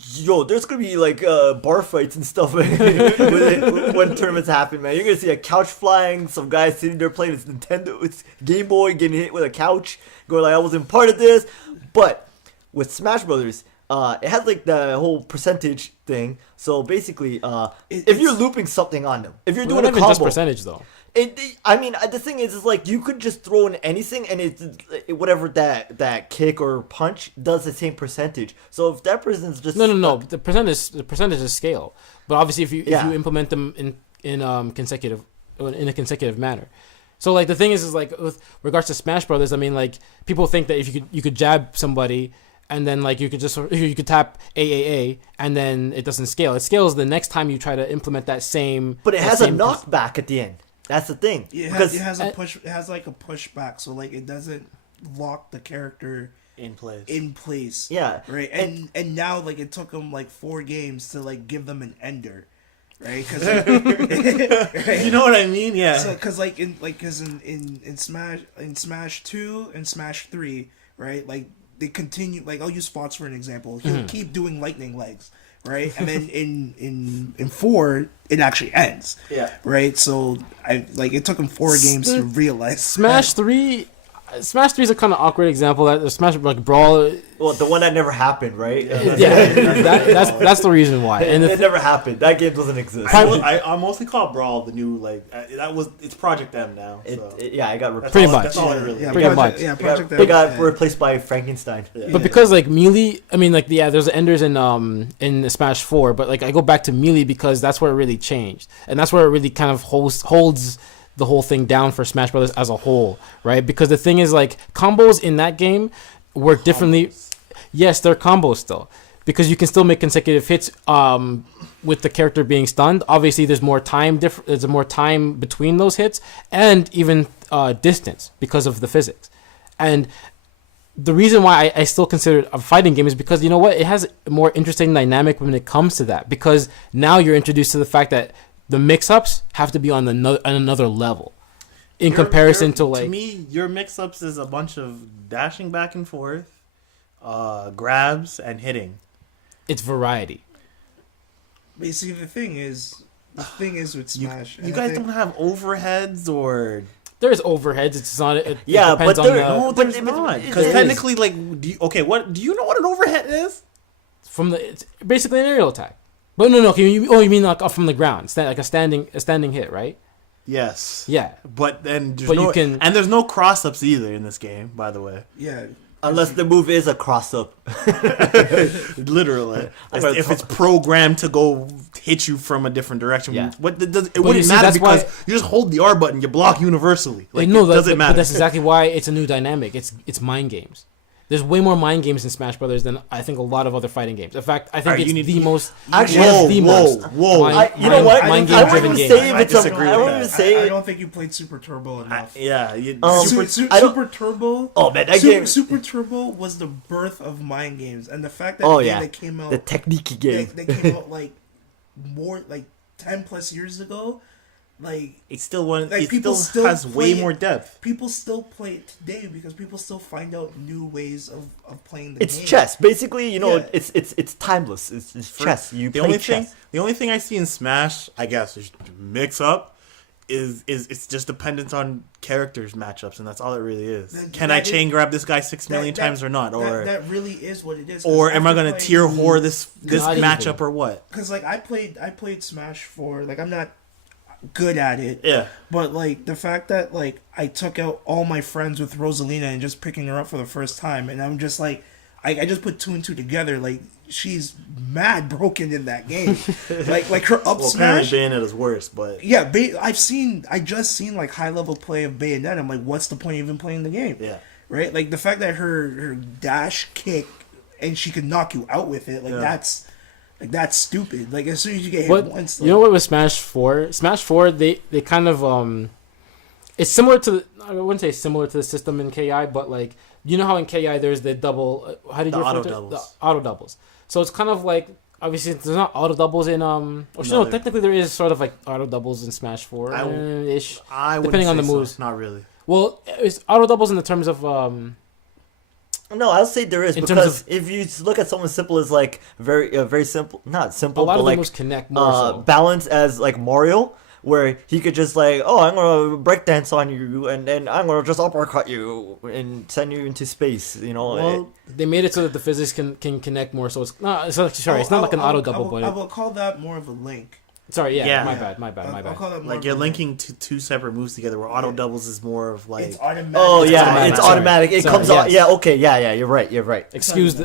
yo, there's gonna be like bar fights and stuff when tournaments happen, man. You're gonna see a couch flying, some guy sitting there playing his Nintendo, it's Game Boy, getting hit with a couch, going like, I wasn't part of this. But with Smash Brothers, it has like the whole percentage thing. So basically, if you're looping something on them, if you're Well, doing not a even combo, just percentage though. I mean, the thing is like you could just throw in anything, and it's whatever that kick or punch does the same percentage. So if that person's just No. The percentage is scale, but obviously if you implement them in a consecutive manner. So like the thing is like with regards to Smash Brothers, I mean like people think that if you could jab somebody and then like you could tap AAA and then it doesn't scale. It scales the next time you try to implement that same. but it has a knockback at the end. That's the thing. It Because has a push. It has like a pushback, so like it doesn't lock the character In place. in place. Yeah. Right. And now like it took them like 4 games to like give them an ender, right? Because You know what I mean? Yeah. So, cause in Smash 2 and Smash 3, right? Like they continue. Like I'll use Spots for an example. He'll keep doing lightning legs, right? And then in 4, it actually ends. Yeah. Right. So it took him 4 games to realize Smash 3 is a kind of awkward example. That Smash like Brawl. well, the one that never happened, right? Yeah, that's the reason why. And it never happened. That game doesn't exist. I mostly call Brawl the new it's Project M now. So. I got replaced. Pretty much. That's all it really. Yeah, is. Pretty Project, much. Yeah, It Project got, it got M, replaced by Frankenstein. But because like Melee, I mean like there's enders in Smash 4, but like I go back to Melee because that's where it really changed, and that's where it really kind of holds the whole thing down for Smash Brothers as a whole, right? Because the thing is like combos in that game work differently. Yes, they're combos still, because you can still make consecutive hits with the character being stunned. Obviously, there's more time between those hits, and even distance because of the physics. And the reason why I still consider it a fighting game is because you know what, it has a more interesting dynamic when it comes to that. Because now you're introduced to the fact that the mix-ups have to be on another level in comparison to like. To me, your mix-ups is a bunch of dashing back and forth, grabs, and hitting. It's variety. But you see, the thing is with Smash. You guys don't have overheads or. There's overheads. It's not. It Yeah, depends but on there- the, No, but there's it- not. it Because is. technically, like, do you know what an overhead is? from the it's basically an aerial attack. But no, you mean like from the ground, like a standing hit, right? Yes. Yeah. But then there's But no you can- and there's no cross ups either in this game, by the way. Yeah. Unless the move is a cross up. Literally. I'm gonna If it's programmed to go hit you from a different direction. Yeah. What it you wouldn't see, matter that's because why- you just hold the R button, you block universally. Like no, it doesn't matter. But that's exactly why it's a new dynamic. It's mind games. There's way more mind games in Smash Brothers than I think a lot of other fighting games. In fact, I think Alright, it's you need- the most. Actually, one of whoa, the whoa, most whoa. mind- You know what? mind I game wouldn't driven even game. say if I it's a. disagree I with wouldn't even that. say. I don't think you played Super Turbo enough. Yeah. You, I don't- Super Turbo. Oh man, that game. Super Turbo was the birth of mind games, and the fact that Oh the game yeah, that came out, the technique they, game. they came out like more like 10 plus years ago, like it still one. Like, It people still still has play way it. more depth. people still play it today because people still find out new ways of playing the It's game. chess, basically. You know, Yeah. it's timeless. It's chess. You The play only chess. the only thing I see in Smash, I guess, is mix up. Is it's just dependent on characters matchups, and that's all it really is. That- Can that I is- chain grab this guy 6 million that- times or not, or that really is what it is. or am I gonna tier whore this Not matchup even. or what? Because like I played Smash 4. Like I'm not good at it. Yeah, But like the fact that like I took out all my friends with Rosalina and just picking her up for the first time, and I'm just like, I just put two and two together. Like she's mad broken in that game. like her up well, smash. apparently Bayonetta is worse, but Yeah, I just seen like high level play of Bayonetta. I'm like, what's the point of even playing the game? yeah, Right. Like the fact that her dash kick and she can knock you out with it. Like Yeah. that's stupid. Like as soon as you get hit But once, you know what with Smash 4? Smash 4, they kind of it's similar to I wouldn't say similar to the system in KI, but like you know how in KI there's the double how did The you refer auto to it? doubles. The auto doubles. So it's kind of like obviously there's not auto doubles in or No, no, technically there is sort of like auto doubles in Smash 4 ish. I wouldn't Depending on say the so. moves. Not really. Well, it's auto doubles in the terms of No, I'll say there is In terms because if you just look at something simple as like very simple, not a simple, lot but of the like moves connect more so. balance as like Mario, where he could just like, oh, I'm gonna breakdance on you, and then I'm gonna just uppercut you and send you into space. You know, Well, They made it so that the physics can connect more, so it's not. Sorry, it's not like an auto double, I but will call that more of a link. sorry, yeah, Yeah. my bad. I'll call that more like of you're a link. linking two separate moves together, where auto Yeah. doubles is more of like It's automatic. oh yeah, automatic. it's Sorry. automatic. It Sorry, comes out. yes. Yeah, okay, yeah. You're right. excuse the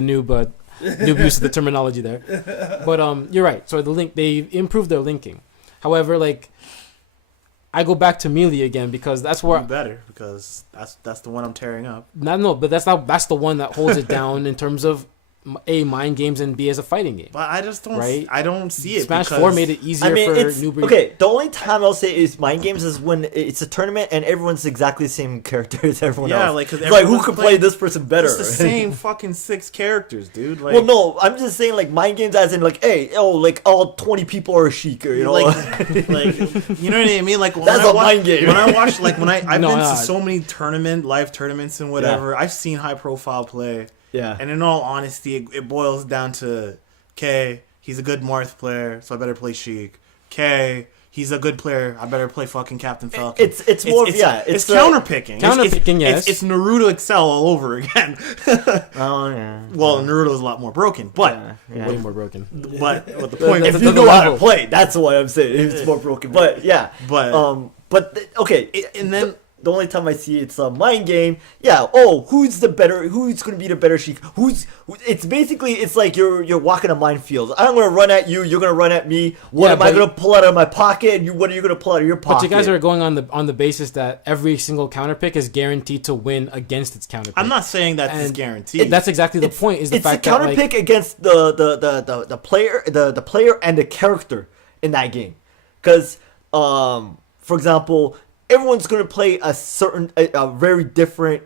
noob use of the terminology there, but you're right. So the link they improved their linking. However, like I go back to Melee again because that's where you better because that's the one I'm tearing up. but that's the one that holds it down in terms of A, mind games, and B, as a fighting game. But I just don't. Right? I don't see it. Smash because 4 made it easier I mean, for it's newbie. okay. The only time I'll say is mind games is when it's a tournament and everyone's exactly the same character as everyone Yeah, else. like, 'cause It's like who everyone's can play playing- this person better? It's the same fucking 6 characters, dude. Like, Well, no, I'm just saying like mind games as in like, hey, like all 20 people are a Sheik, or, you know. like, you know what I mean? Like when That's I a watch, mind game. When I watch, like when I've No, been no. to so many live tournaments and whatever. I've seen high profile play, yeah. and in all honesty, it boils down to K. He's a good Marth player, so I better play Sheik. K. He's a good player. I better play fucking Captain Falcon. It's more it's it's counterpicking. Counterpicking, yes. It's Naruto Excel all over again. Oh yeah. Well, Naruto's a lot more broken, but Yeah. way more broken. the point. That's If you the know how to level. play, that's what I'm saying. It's more broken, but yeah. But Okay. and then The only time I see it's a mind game, yeah. Oh, who's gonna be the better Sheik? It's basically it's like you're walking a minefield. I'm gonna run at you. You're gonna run at me. What Yeah, am I but- gonna pull out of my pocket? And what are you gonna pull out of your pocket? But you guys are going on the basis that every single counter pick is guaranteed to win against its counter pick. I'm not saying that's And guaranteed. That's exactly the point. Is the it's fact a counter that pick against the player, the player and the character in that game. Because, for example, everyone's gonna play a very different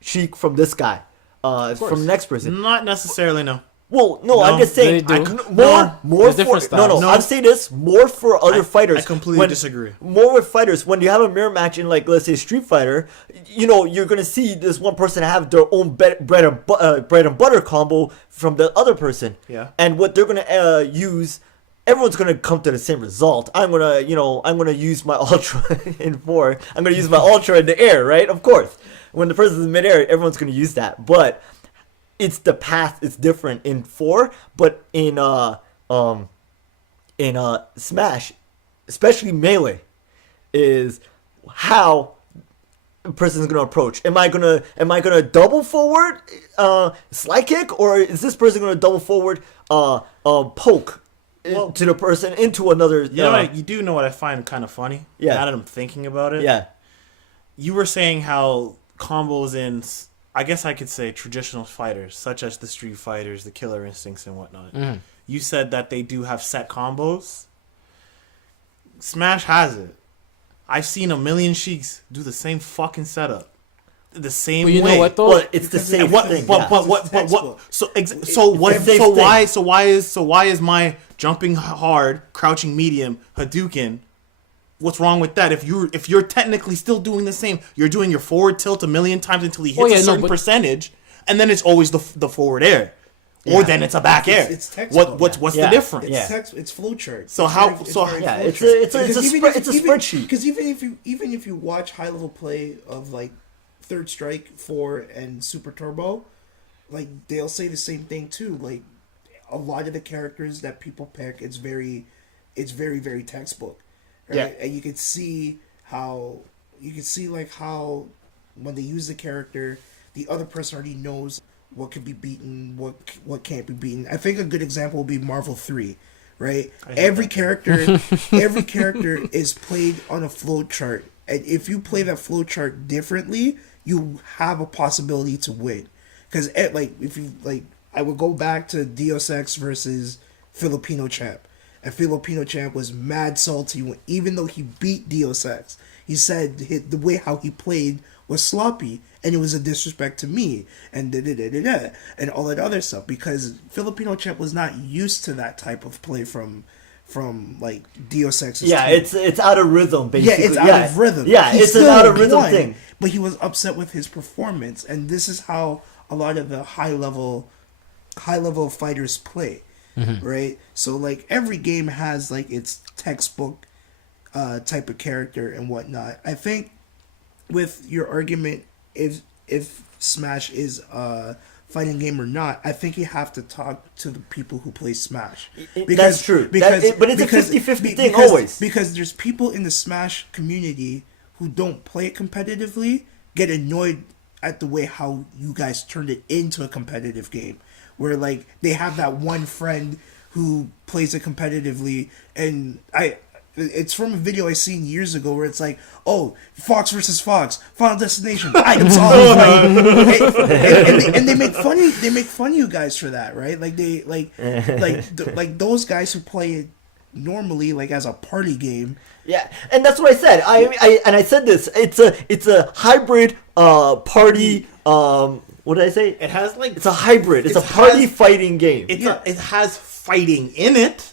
Sheik from this guy, from the next person. Not necessarily, no. Well, no, No, I'm just saying they do. more There's for different no. styles. No. I'm saying this more for other fighters. I completely disagree. More with fighters when you have a mirror match in like let's say Street Fighter, you know you're gonna see this one person have their own bread and butter combo from the other person. Yeah. And what they're gonna use. Everyone's gonna come to the same result. I'm gonna use my ultra in 4. I'm gonna use my ultra in the air, right? Of course. When the person's in midair, everyone's gonna use that. But it's the path is different in 4, but in Smash, especially Melee, is how a person's gonna approach. Am I gonna double forward, slide kick, or is this person gonna double forward, poke to the person into another? You know what? You do know what I find kind of funny. Yeah. Now that I'm thinking about it. Yeah. You were saying how combos in, I guess I could say, traditional fighters, such as the Street Fighters, the Killer Instincts, and whatnot. Mhm. You said that they do have set combos. Smash has it. I've seen a million Sheiks do the same fucking setup, the same But you way. know what though? Well, it's the Because same And what? thing. But yeah. what? Textbook. the same thing. So why is my jumping hard, crouching medium, Hadouken? What's wrong with that? If you're technically still doing the same, you're doing your forward tilt a million times until he hits a certain percentage, and then it's always the forward air, or then it's a back air. It's textbook. What's Yeah. the difference? Yeah. It's flowchart. So It's how- very- so- very Yeah, it's flowchart. a Because it's a spreadsheet. Because even if you watch high level play of like Third Strike 4 and Super Turbo, like they'll say the same thing too. Like a lot of the characters that people pick, it's very very textbook. Right? Yeah. And you can see how how when they use the character, the other person already knows what can be beaten, what can't be beaten. I think a good example would be Marvel 3, right? Every character is played on a flow chart. And if you play that flow chart differently, you have a possibility to win. Cuz I would go back to Deus Ex versus Filipino Champ. And Filipino Champ was mad salty even though he beat Deus Ex. He said the way how he played was sloppy and it was a disrespect to me and and all that other stuff because Filipino Champ was not used to that type of play from like Deus Ex's Yeah, team. it's out of rhythm, basically. Yeah, it's out of rhythm. Yeah, He it's an still out of rhythm won, thing. But he was upset with his performance, and this is how a lot of the high level fighters play, right? So like every game has like its textbook type of character and whatnot. I think with your argument, if Smash is a fighting game or not, I think you have to talk to the people who play Smash. That's true. But it's a 50-50 thing always. Because there's people in the Smash community who don't play it competitively, get annoyed at the way how you guys turned it into a competitive game. Where like they have that one friend who plays it competitively, and it's from a video I seen years ago where it's like, oh, Fox versus Fox, Final Destination, items all and they make fun of you guys for that, right? Like they like those guys who play it normally like as a party game. Yeah, and that's what I said. I said this. It's a hybrid party. What did I say? It has like It's a hybrid. It's a party fighting game. it has fighting in it.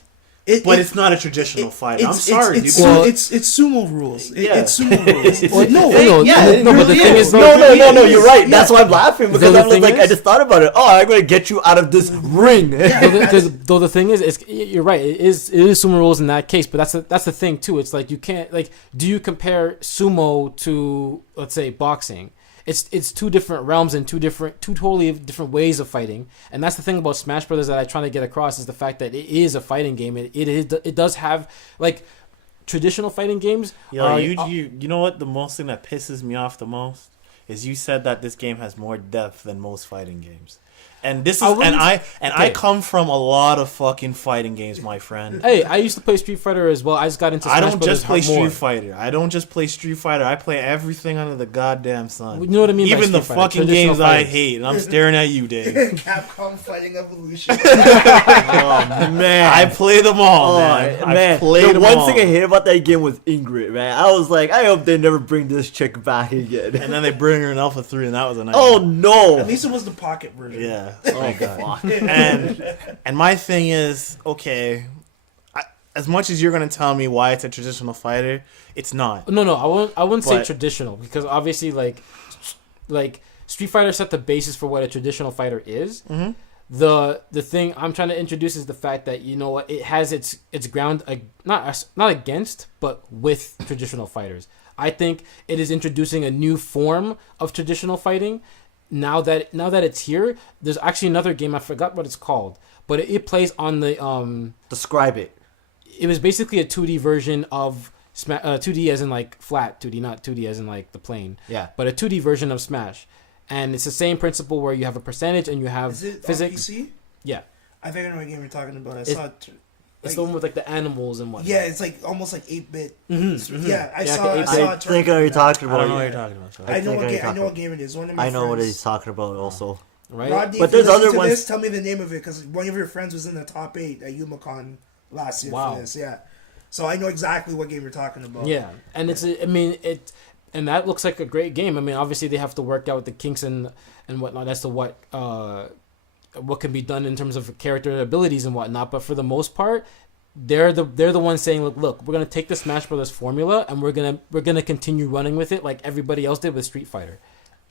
But it's not a traditional fight. I'm sorry, it's sumo rules. Yeah. It's sumo rules. Well, no, but the thing is, No, you're right. That's why I'm laughing because The I was thing like, I is- just thought about it. Oh, I'm gonna get you out of this ring. though the thing is, you're right. It is sumo rules in that case, but that's the thing too. It's like you can't like. Do you compare sumo to let's say boxing? It's two different realms and two totally different ways of fighting, and that's the thing about Smash Brothers that I try to get across is the fact that it is a fighting game. It does have like traditional fighting games. Yo, you know what? The most thing that pisses me off the most is you said that this game has more depth than most fighting games. And this is I come from a lot of fucking fighting games, my friend. Hey, I used to play Street Fighter as well. I just got into Smash I don't Brothers just play more. Street Fighter. I play everything under the goddamn sun. You know what I mean? by Even the Street Fighter, fucking traditional games I fighters. hate, and I'm staring at you, Dave. Capcom Fighting Evolution. Oh man, I play them all, Oh man. I man, play the them one all. thing I hate about that game was Ingrid. Man, I was like, I hope they never bring this chick back again. And then they bring her in Alpha 3, and that was a nightmare. Oh no! At least it was the pocket version. Yeah. Oh god. And my thing is, okay, as much as you're gonna tell me why it's a traditional fighter, it's not. No, I wouldn't say But- traditional because obviously like Street Fighter set the basis for what a traditional fighter is. Mm-hmm. The thing I'm trying to introduce is the fact that you know what it has its ground not against but with traditional fighters. I think it is introducing a new form of traditional fighting now that it's here, there's actually another game. I forgot what it's called, but it plays on the Describe it. It was basically a 2D version of 2D as in like flat 2D, not 2D as in like the plane. Yeah. But a 2D version of Smash, and it's the same principle where you have a percentage and you have Is it physics. on PC? Yeah, I think I know what game you're talking about. I It's- saw it. it's the one with like the animals and whatnot. Yeah, it's like almost like 8-bit. Mm-hmm, Yeah, I Yeah, saw. I like saw. I a think I know what tournament you're of that. talking I about. don't know what yeah. you're talking about. So. I think know I what know game. you're I know what talking game it is. One of my I know what friends- he's talking about also. right. Rodney, But if there's you're listening other to ones- This, tell me the name of it because one of your friends was in the top 8 at UMaCon last year Wow. for this. Yeah, so I know exactly what game you're talking about. Yeah, and I mean it, and that looks like a great game. I mean, obviously they have to work out the kinks and whatnot as to what can be done in terms of character abilities and whatnot. But for the most part, they're the ones saying, look, we're gonna take the Smash Brothers formula and we're gonna continue running with it like everybody else did with Street Fighter.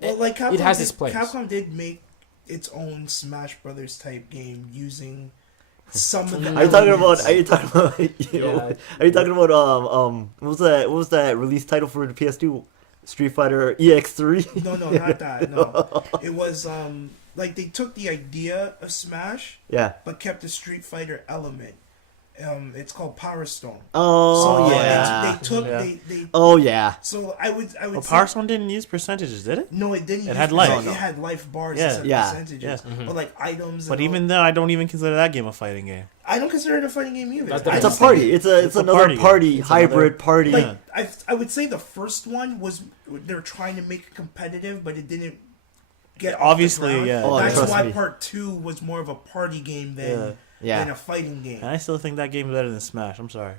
Well, like Capcom it has did, its place. Capcom did make its own Smash Brothers type game using some of the. Are you talking about? elements. Are you talking about? Yeah. Are you talking about? What was that? What was that release title for the PS2? Street Fighter EX3. No, not that. No, it was like they took the idea of Smash Yeah. but kept the Street Fighter element. It's called Power Stone. Oh So yeah. they took Yeah. they. Oh yeah. So I would. Well, say- Power Stone didn't use percentages, did it? No, it didn't. It use had life. percent- No, It no. had life bars Yeah. instead of Yeah. percentages. Yeah. But like items. But and even all, then, I don't even consider that game a fighting game. I don't consider it a fighting game either. That's I It's a just think party. it- It's a another party. party It's hybrid another- party. Like I would say the first one was they're trying to make it competitive, but it didn't get off the Obviously, ground. yeah. Oh, That's trust why me. part 2 was more of a party game than Yeah. a fighting game. And I still think that game is better than Smash. I'm sorry.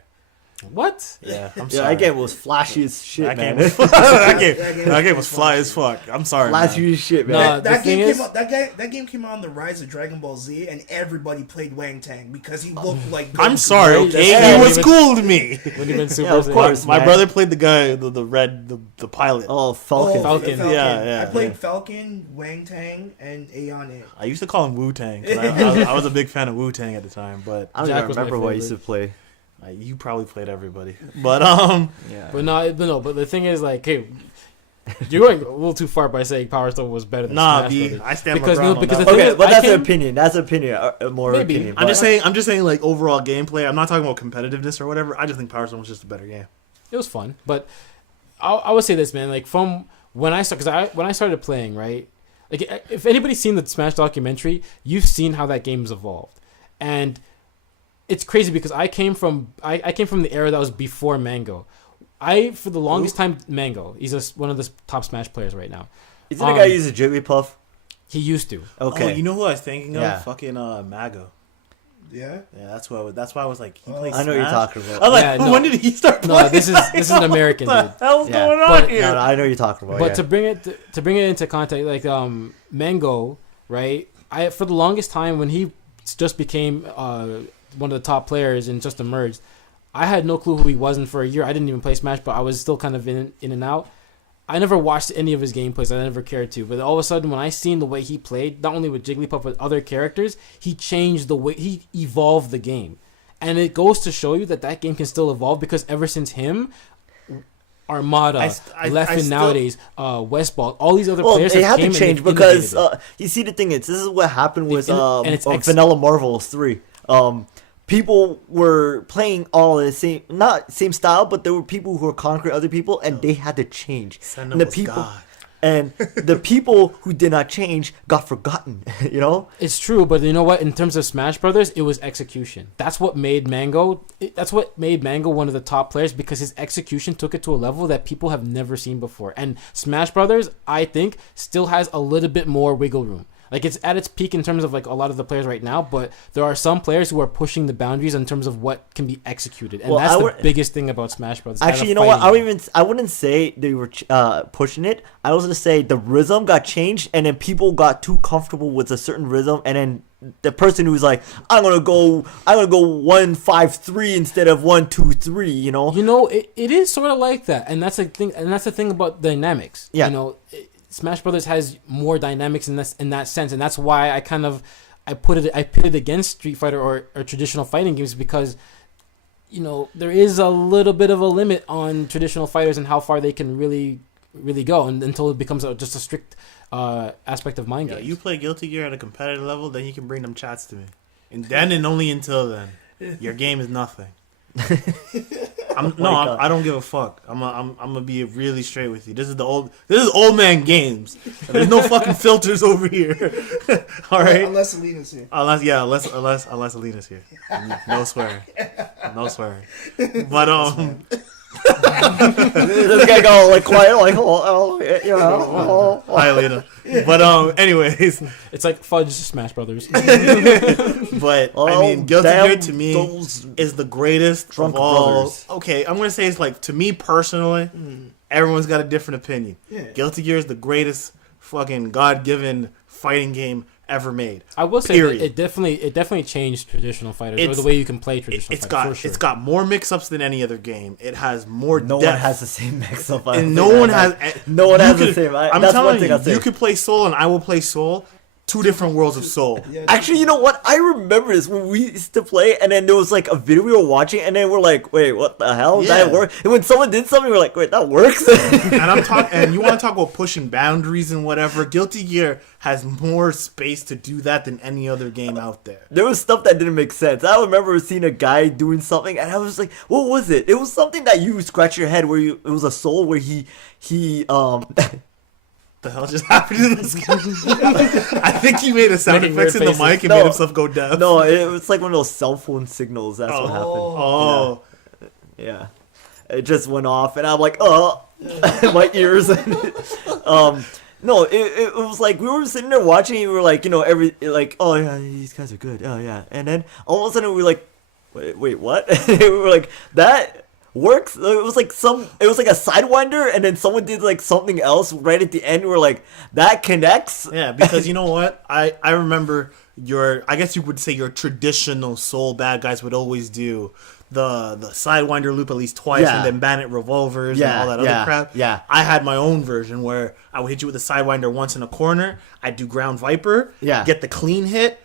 What? Yeah, I'm Yeah, sorry. that game was flashy as shit, That man. game was that That game was fly as fuck. I'm sorry. man. Flashy as shit, man. Nah, That the thing game is- came out. That game came out on the rise of Dragon Ball Z, and everybody played Wang Tang because he looked like. I'm Goku. sorry, Right, okay? that's- He was cool to me. When you've been super. Yeah, of course. My man. brother played the guy, the red, the pilot. Oh, Falcon. Falcon. Yeah, I played yeah. Falcon, Wang Tang, and Ayane. I used to call him Wu Tang. I was a big fan of Wu Tang at the time, but I don't Jack even was my remember what I used to favorite. play. you probably played everybody. But Yeah. But the thing is, like, hey, you're going a little too far by saying Power Stone was better than nah, Smash B, Brothers. I stand Because- my ground. no, because on the that. thing Okay, is, but I that's an can- opinion. That's an opinion. More Maybe. opinion. I'm but- just saying, like overall gameplay. I'm not talking about competitiveness or whatever. I just think Power Stone was just a better game. It was fun, but I would say this, man. Like from when I when I started playing, right? Like if anybody's seen the Smash documentary, you've seen how that game's evolved, and it's crazy because I came from the era that was before Mango. For the longest time, Mango. He's one of the top Smash players right now. Isn't the guy using Jigglypuff? He used to. Okay. Oh, you know who I was thinking of? Yeah. Fucking Mago. Yeah. Yeah, that's why I was like, he plays I know what you're Smash? talking I about. was like, Yeah, no. when did he start No, playing? this is an American What dude. the hell's Yeah. going on But- here? No, I know what you're talking about. But yeah. to bring it into context, like Mango, right? For the longest time when he just became one of the top players and just emerged, I had no clue who he was, and for a year I didn't even play Smash, but I was still kind of in and out. I never watched any of his gameplays. I never cared to. But all of a sudden, when I seen the way he played, not only with Jigglypuff but other characters, he changed the way he evolved the game, and it goes to show you that game can still evolve because ever since him. Armada, I Leffen still- nowadays, Westball, all these other Well, players they have had came to and change they've because innovated it. you see the thing is this is what happened with and it's Vanilla Marvels 3. People were playing all the same, not same style, but there were people who were conquering other people, and they had to change. Send And him the was people, God. and the people who did not change got forgotten. You know, It's true, but you know what? In terms of Smash Brothers, it was execution. That's what made Mango. That's what made Mango one of the top players because his execution took it to a level that people have never seen before. And Smash Brothers, I think, still has a little bit more wiggle room. Like it's at its peak in terms of like a lot of the players right now, but there are some players who are pushing the boundaries in terms of what can be executed, and Well, that's I the would- biggest thing about Smash Brothers. actually, you know what? I wouldn't say they were pushing it. I was gonna say the rhythm got changed, and then people got too comfortable with a certain rhythm, and then the person who's like, I'm gonna go 1-5-3 instead of 1-2-3. You know? You know, it is sort of like that, and that's the thing. And that's the thing about dynamics. Yeah. You know, Smash Brothers has more dynamics in that sense, and that's why I pitted it against Street Fighter or traditional fighting games because, you know, there is a little bit of a limit on traditional fighters and how far they can really really go until it becomes just a strict aspect of mind Yeah, games. you play Guilty Gear at a competitive level, then you can bring them chats to me, and then and only until then, your game is nothing. God. I don't give a fuck. I'm gonna be really straight with you. This is old man games. There's no fucking filters over here. All right. Unless Alina's here. Unless Alina's here. No swearing. No swearing. But This guy go like quiet, like hi Alina. But anyways, It's like Fudge Smash Brothers. but I mean, Guilty Gear to me those is the greatest drunk of all. brothers. Okay, I'm gonna say it's like, to me personally, everyone's got a different opinion. Yeah. Guilty Gear is the greatest fucking God-given fighting game ever made. I will say Period. that it definitely changed traditional fighters or It's- the way you can play traditional It's fighters. got For sure. it's got more mix-ups than any other game. It has more No depth. one has the same mix-up. I And don't no think one I has. have. No one you has the could- same. I'm That's one telling thing you, I'll say. you could play Soul and I will play Soul. Two different worlds of Soul. Yeah, Actually, you know what? I remember this when we used to play, and then there was like a video we were watching, and then we're like, "Wait, what the hell? Yeah. That work?" And when someone did something, we're like, "Wait, that works." And I'm talking. And you want to talk about pushing boundaries and whatever? Guilty Gear has more space to do that than any other game out there. There was stuff that didn't make sense. I remember seeing a guy doing something, and I was like, "What was it?" It was something that you scratch your head where it was a soul where he The hell just happened in this game? I think he made a sound Making effects in weird the faces. mic and No. made himself go deaf. No, it was like one of those cell phone signals. That's what happened. Oh. Yeah. It just went off, and I'm like, oh, my ears. No, it was like we were sitting there watching, and we were like, oh yeah, these guys are good. Oh yeah, and then all of a sudden we were like, wait, what? We were like, that works. It was like a sidewinder, and then someone did like something else right at the end. We were like, that connects. Yeah, because you know what? I remember I guess you would say your traditional Soul bad guys would always do the Sidewinder loop at least twice, Yeah. and then Bandit revolvers and all that other crap. Yeah. I had my own version where I would hit you with a Sidewinder once in a corner. I'd do Ground Viper. Yeah. Get the clean hit.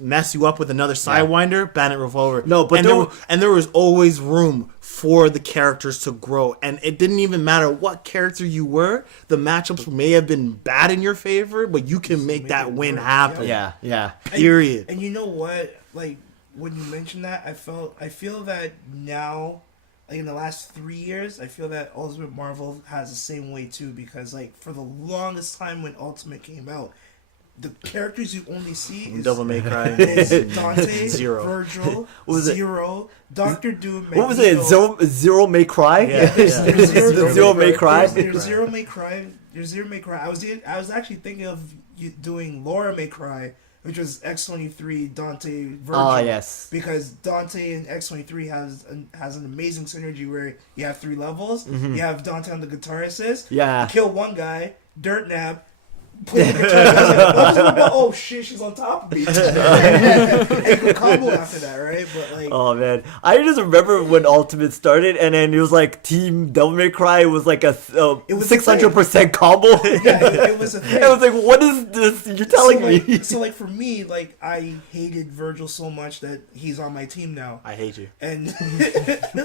Mess you up with another Sidewinder, Bandit revolver. No, but there was always room for the characters to grow, and it didn't even matter what character you were. The matchups may have been bad in your favor, but you can make that win happen. Yeah. Period. And you know what? Like when you mentioned that, I feel that now, like in the last 3 years, I feel that Ultimate Marvel has the same way too. Because like for the longest time when Ultimate came out, the characters you only see is Devil May Cry. is Dante, Zero. Virgil, What was it? Zero, Doctor Doom. What was it? Zero May Cry? Yeah. There's Zero May Cry. There's Zero May Cry. There's Zero May Cry. I was actually thinking of doing Laura May Cry, which was X-23 Dante Virgil. Ah, yes. Because Dante and X-23 has an amazing synergy where you have 3 levels. You have Dante on the guitar assist. Yeah. You kill one guy, Dirt Nap. Play the guitar. Like, oh shit, she's on top of me. And go combo after that, right? But like, Oh man, I just remember when Ultimate started, and then it was like Team Devil May Cry was like a It was 600% combo. yeah, it was a thing. I was like, what is this? You're telling me? So like for me, like I hated Virgil so much that he's on my team now, I hate you. and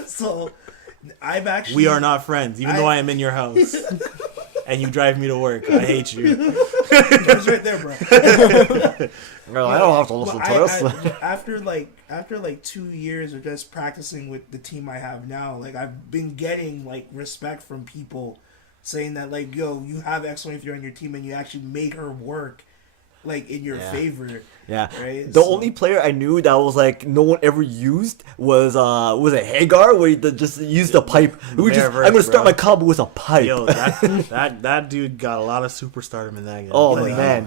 so I've actually We are not friends, even though I am in your house. And you drive me to work. I hate you. It was right there, bro. Well, I don't have to listen Well, to this. after like 2 years of just practicing with the team I have now, like I've been getting like respect from people saying that like, yo, you have X23 on your team and you actually make her work like in your Yeah. favor. Yeah, Right, the so- only player I knew that was like no one ever used was it Hagar, where he just used the pipe. We just Mareverse, I'm gonna start bro. my combo with a pipe. Yo, that dude got a lot of superstardom in that game. Oh, Like, man.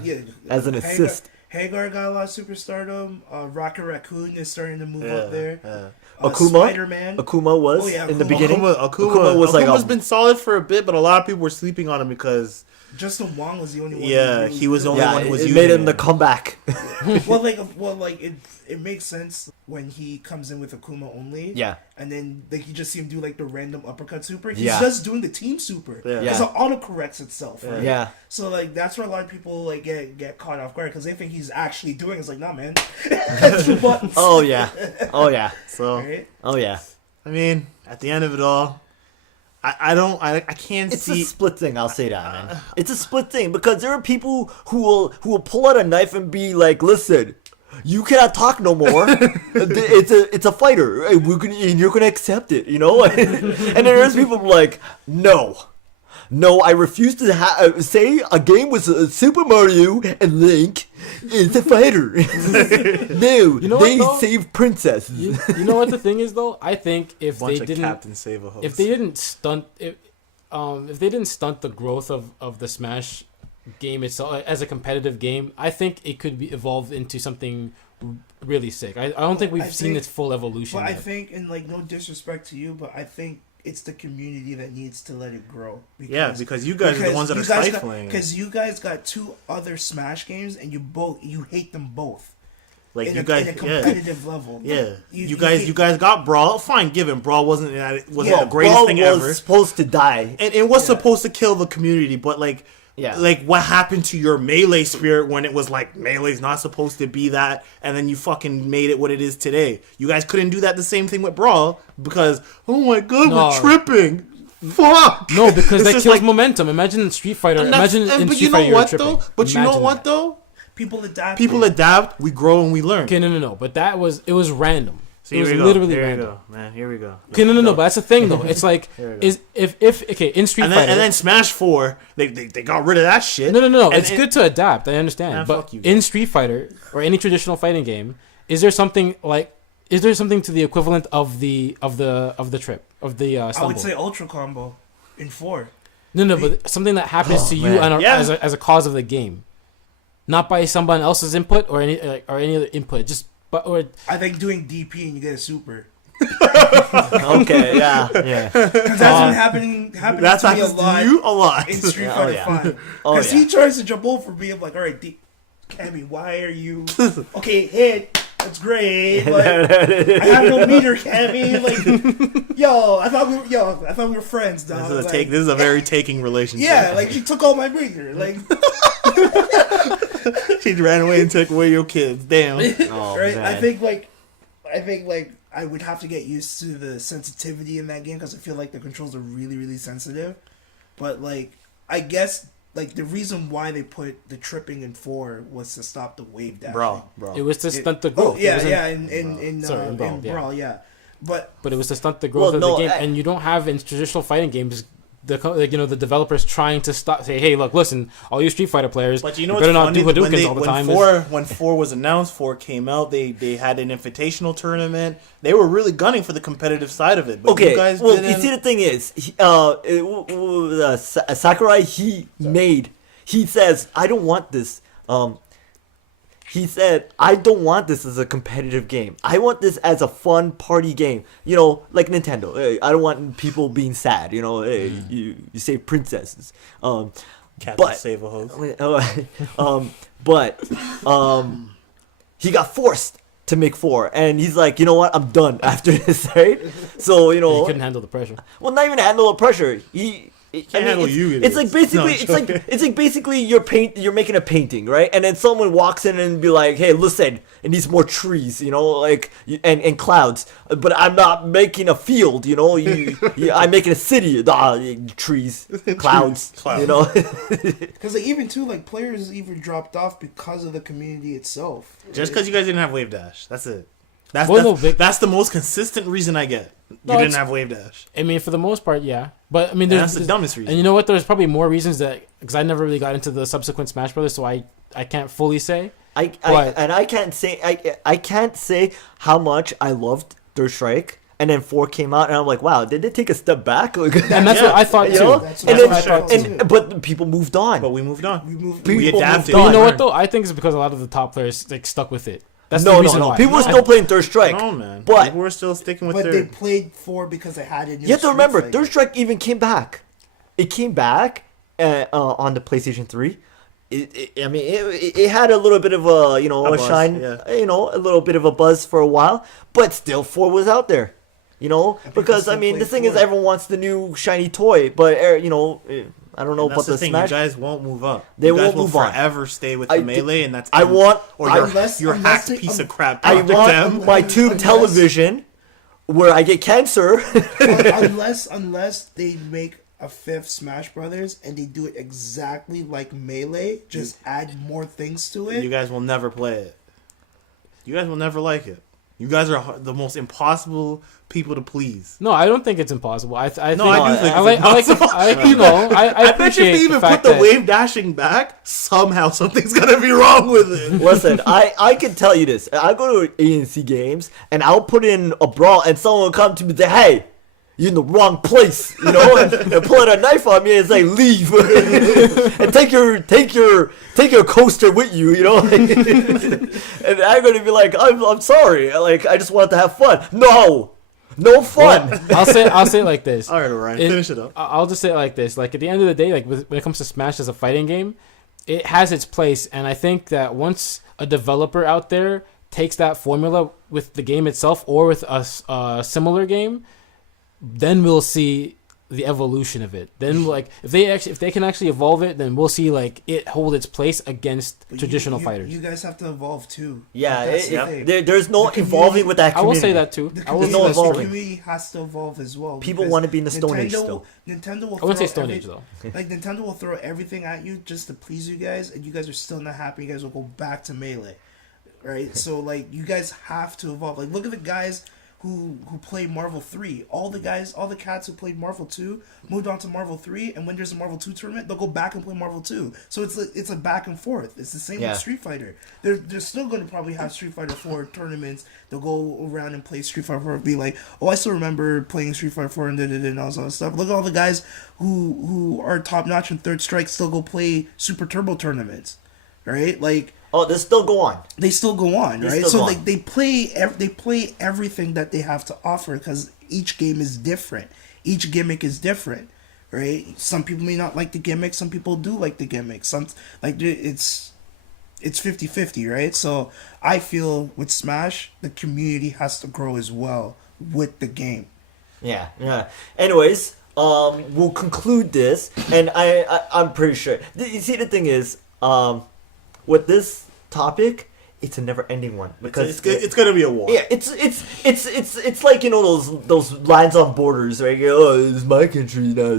As an Hagar- assist. Hagar got a lot of superstardom. Rocket Raccoon is starting to move up there. Yeah. Akuma? Spider-Man. Akuma was Oh, yeah, in the Akuma. beginning. Akuma was like Akuma's been solid for a bit, but a lot of people were sleeping on him because Justin Wong was the only one. Yeah, who really he was the only yeah, one who was it using made him it. the comeback. like it makes sense when he comes in with Akuma only. Yeah. And then like you just see him do like the random uppercut super. He's Yeah. just doing the team super. Yeah. Because Yeah. it auto corrects itself. Right? Yeah. So like that's where a lot of people like get caught off guard because they think he's actually doing. It's like, nah, man. That's 2 buttons. Oh yeah. Oh yeah. So Right? Oh yeah. I mean, at the end of it all, I can't It's see. a split thing. I'll say that, man. It's a split thing because there are people who will pull out a knife and be like, "Listen, you cannot talk no more. It's a fighter. And you're gonna accept it, you know." And then there's people like, "No, no, I refuse to say a game with Super Mario and Link is a fighter. No, You know what, they though? save princesses." You know what the thing is though? I think if Bunch they of didn't, Captain Save-A-Hoes. if they didn't stunt, if they didn't stunt the growth of the Smash game itself as a competitive game, I think it could be evolved into something really sick. I don't think we've I seen think- its full evolution. But I yet. think, and like no disrespect to you, but I think it's the community that needs to let it grow. Yeah, because you guys are the ones that are stifling. Because you guys got two other Smash games, and you hate them both. Like in you a, guys, in a yeah, competitive level. yeah. You You guys got Brawl. Fine, given Brawl wasn't Yeah, the greatest Brawl thing was ever, supposed to die. and it was Yeah. supposed to kill the community. But like, Yeah. like what happened to your Melee spirit when it was like Melee's not supposed to be that, and then you fucking made it what it is today. You guys couldn't do that the same thing with Brawl because oh my god, No. we're tripping. Fuck. No, because It's that just kills like- momentum. Imagine Street Fighter. and that's- Imagine in but Street you know Fighter what you're though? tripping. But you know Imagine what that. though? People adapt. People adapt. We grow and we learn. Okay, no. But it was random. So it was here we go. literally Here random. we go, man. Here we go. Okay, no. But that's the thing though. It's like Here we go. is if okay in Street And Fighter. then Smash 4, they got rid of that shit. No. And It's good to adapt. I understand. Nah, but fuck you, in guys. Street Fighter or any traditional fighting game, is there something to the equivalent of the trip of the I stumble? would say Ultra Combo in 4. No, but something that happens to you man. Yeah. as a cause of the game, not by someone else's input or any other input. I think doing DP and you get a super. Okay, yeah. Yeah. Because that's been happening That's to me a happens lot to you a lot. in Street Yeah, Fighter oh, yeah. 5. Oh, Because yeah. he tries to jump over me. I'm like, all right, Cammy, why are you... Okay, hit. That's great. But I have no meter, Cammy. Like, I thought we were friends, dog. Like, This is a very taking relationship. yeah, like she took all my meter. Like, She ran away and took away your kids. Damn. Oh, right? man. I think I would have to get used to the sensitivity in that game because I feel like the controls are really, really sensitive. But like, I guess like the reason why they put the tripping in 4 was to stop the wave dashing. Bro. It was to stunt the Oh growth. It yeah, wasn't- yeah, in Sorry, in Brawl, in yeah. Brawl, yeah. But But it was to stunt the growth Well, of no, the game, I- and you don't have in traditional fighting games the developers trying to say, hey, look, listen, all you Street Fighter players, But you know better what's not do funny? Hadoukens all the time. When 4 was announced, 4 came out, they had an invitational tournament. They were really gunning for the competitive side of it. But Okay, you guys well, didn't. you see, the thing is, Sakurai, he says, I don't want this. He said, I don't want this as a competitive game. I want this as a fun party game. You know, like Nintendo. Hey, I don't want people being sad. You know, hey, you save princesses. Captain but- Save-A-Hoes. But he got forced to make 4, and he's like, you know what, I'm done after this, right? So He couldn't handle the pressure. well, not even handle the pressure. Can't handle it's, you, it's like idiots. No, basically, I'm joking. it's like basically you're making a painting, right? And then someone walks in and be like, "Hey, listen, it needs more trees, you know, like and clouds." But I'm not making a field, you know. I'm making a city. Trees, clouds, Clouds. you know. because like, even too, like players even dropped off because of the community itself. Just because you guys didn't have Wave Dash. That's it. That's the most consistent reason I get. You No, didn't it's- have Wave Dash. I mean, for the most part, yeah. But I mean, And that's the dumbest reason. And you know what? There's probably more reasons because I never really got into the subsequent Smash Brothers, so I can't fully say. I can't say how much I loved Third Strike, and then 4 came out, and I'm like, wow, did they take a step back? And that's what I thought You too. know? That's And what then, I thought too. but people moved on. But we moved on. We moved. People We adapted. But you know on. what though? I think it's because a lot of the top players like stuck with it. That's no, the reason why. People were still playing Third Strike. No, man. But People were still sticking with But their... they played 4 because they had it. you have to remember, Third Strike even came back. It came back on the PlayStation 3. It had a little bit of a A a buzz, shine, yeah. a little bit of a buzz for a while, but still 4 was out there. Because still I mean, the played thing is, 4. everyone wants the new shiny toy, but I don't know And about that's the the thing. Smash. You guys won't move up. They you guys won't will move on. forever stay with I the Melee, and that's I it. want Or your Unless hacked they- piece of crap. I Project want M. my tube Unless- television where I get cancer. unless they make a fifth Smash Brothers and they do it exactly like Melee, just add more things to it. You guys will never play it. You guys will never like it. You guys are the most impossible people to please. No, I don't think it's impossible. I think I do think I like I bet you appreciate if they even the put fact the that wave dashing back, somehow something's gonna be wrong with it. Listen, I can tell you this. I go to ANC games and I'll put in a brawl and someone will come to me and say, "Hey, you're in the wrong place," and pull out a knife on me and say, "Leave," and take your coaster with you, and I'm gonna be like, I'm sorry, like I just wanted to have fun. No fun. I'll say it like this. All right, Ryan, finish it up. I'll just say it like this. Like at the end of the day, like when it comes to Smash as a fighting game, it has its place, and I think that once a developer out there takes that formula with the game itself or with a similar game, then we'll see the evolution of it. Then like if they can actually evolve it, then we'll see like it hold its place against traditional fighters. You guys have to evolve too. Yeah, That's the thing. there's no evolving with that I community. will say that too. I will There's say no that The evolving. community has to evolve as well. People because want to be in the Stone Age still. Nintendo will I wouldn't say throw Stone Age though. Like Nintendo will throw everything at you just to please you guys, and you guys are still not happy. You guys will go back to Melee, right? So like you guys have to evolve. Like look at the guys who played Marvel 3. All the cats who played Marvel 2 moved on to Marvel 3, and when there's a Marvel 2 tournament, they'll go back and play Marvel 2. So it's a back and forth. It's the same with Street Fighter. They're still going to probably have Street Fighter 4 tournaments. They'll go around and play Street Fighter 4 and be like, "Oh, I still remember playing Street Fighter 4 and all that stuff." Look at all the guys who are top notch in Third Strike still go play Super Turbo tournaments, right? Like Oh, this still go on. they still go on, They right? still So go like on. they play everything that they have to offer because each game is different. Each gimmick is different, right? Some people may not like the gimmick. Some people do like the gimmick. Some like it's 50-50, right? So I feel with Smash, the community has to grow as well with the game. Yeah. Anyways, we'll conclude this, and I'm pretty sure. You see, the thing is, with this topic, it's a never-ending one because It's gonna be a war. yeah, it's like those lines on borders, right? It's my country now.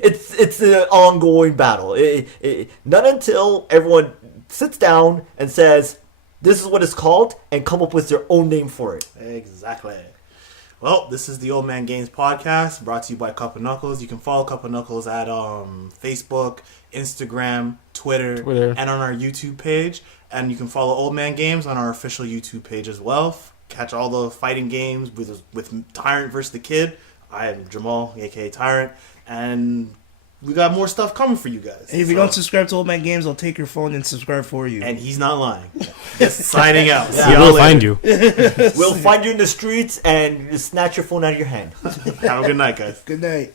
It's an ongoing battle. Not until everyone sits down and says, "This is what it's called," and come up with their own name for it. Exactly. Well, this is the Old Man Games podcast brought to you by Cup of Knuckles. You can follow Cup of Knuckles at Facebook, Instagram, Twitter, and on our YouTube page. And you can follow Old Man Games on our official YouTube page as well. Catch all the fighting games with Tyrant versus the Kid. I am Jamal, aka Tyrant, and we got more stuff coming for you guys. And if you don't subscribe to Old Man Games, I'll take your phone and subscribe for you. And he's not lying. Just signing out. Yeah. See We y'all will later. find you. We'll find you in the streets and snatch your phone out of your hand. Have a good night, guys. Good night.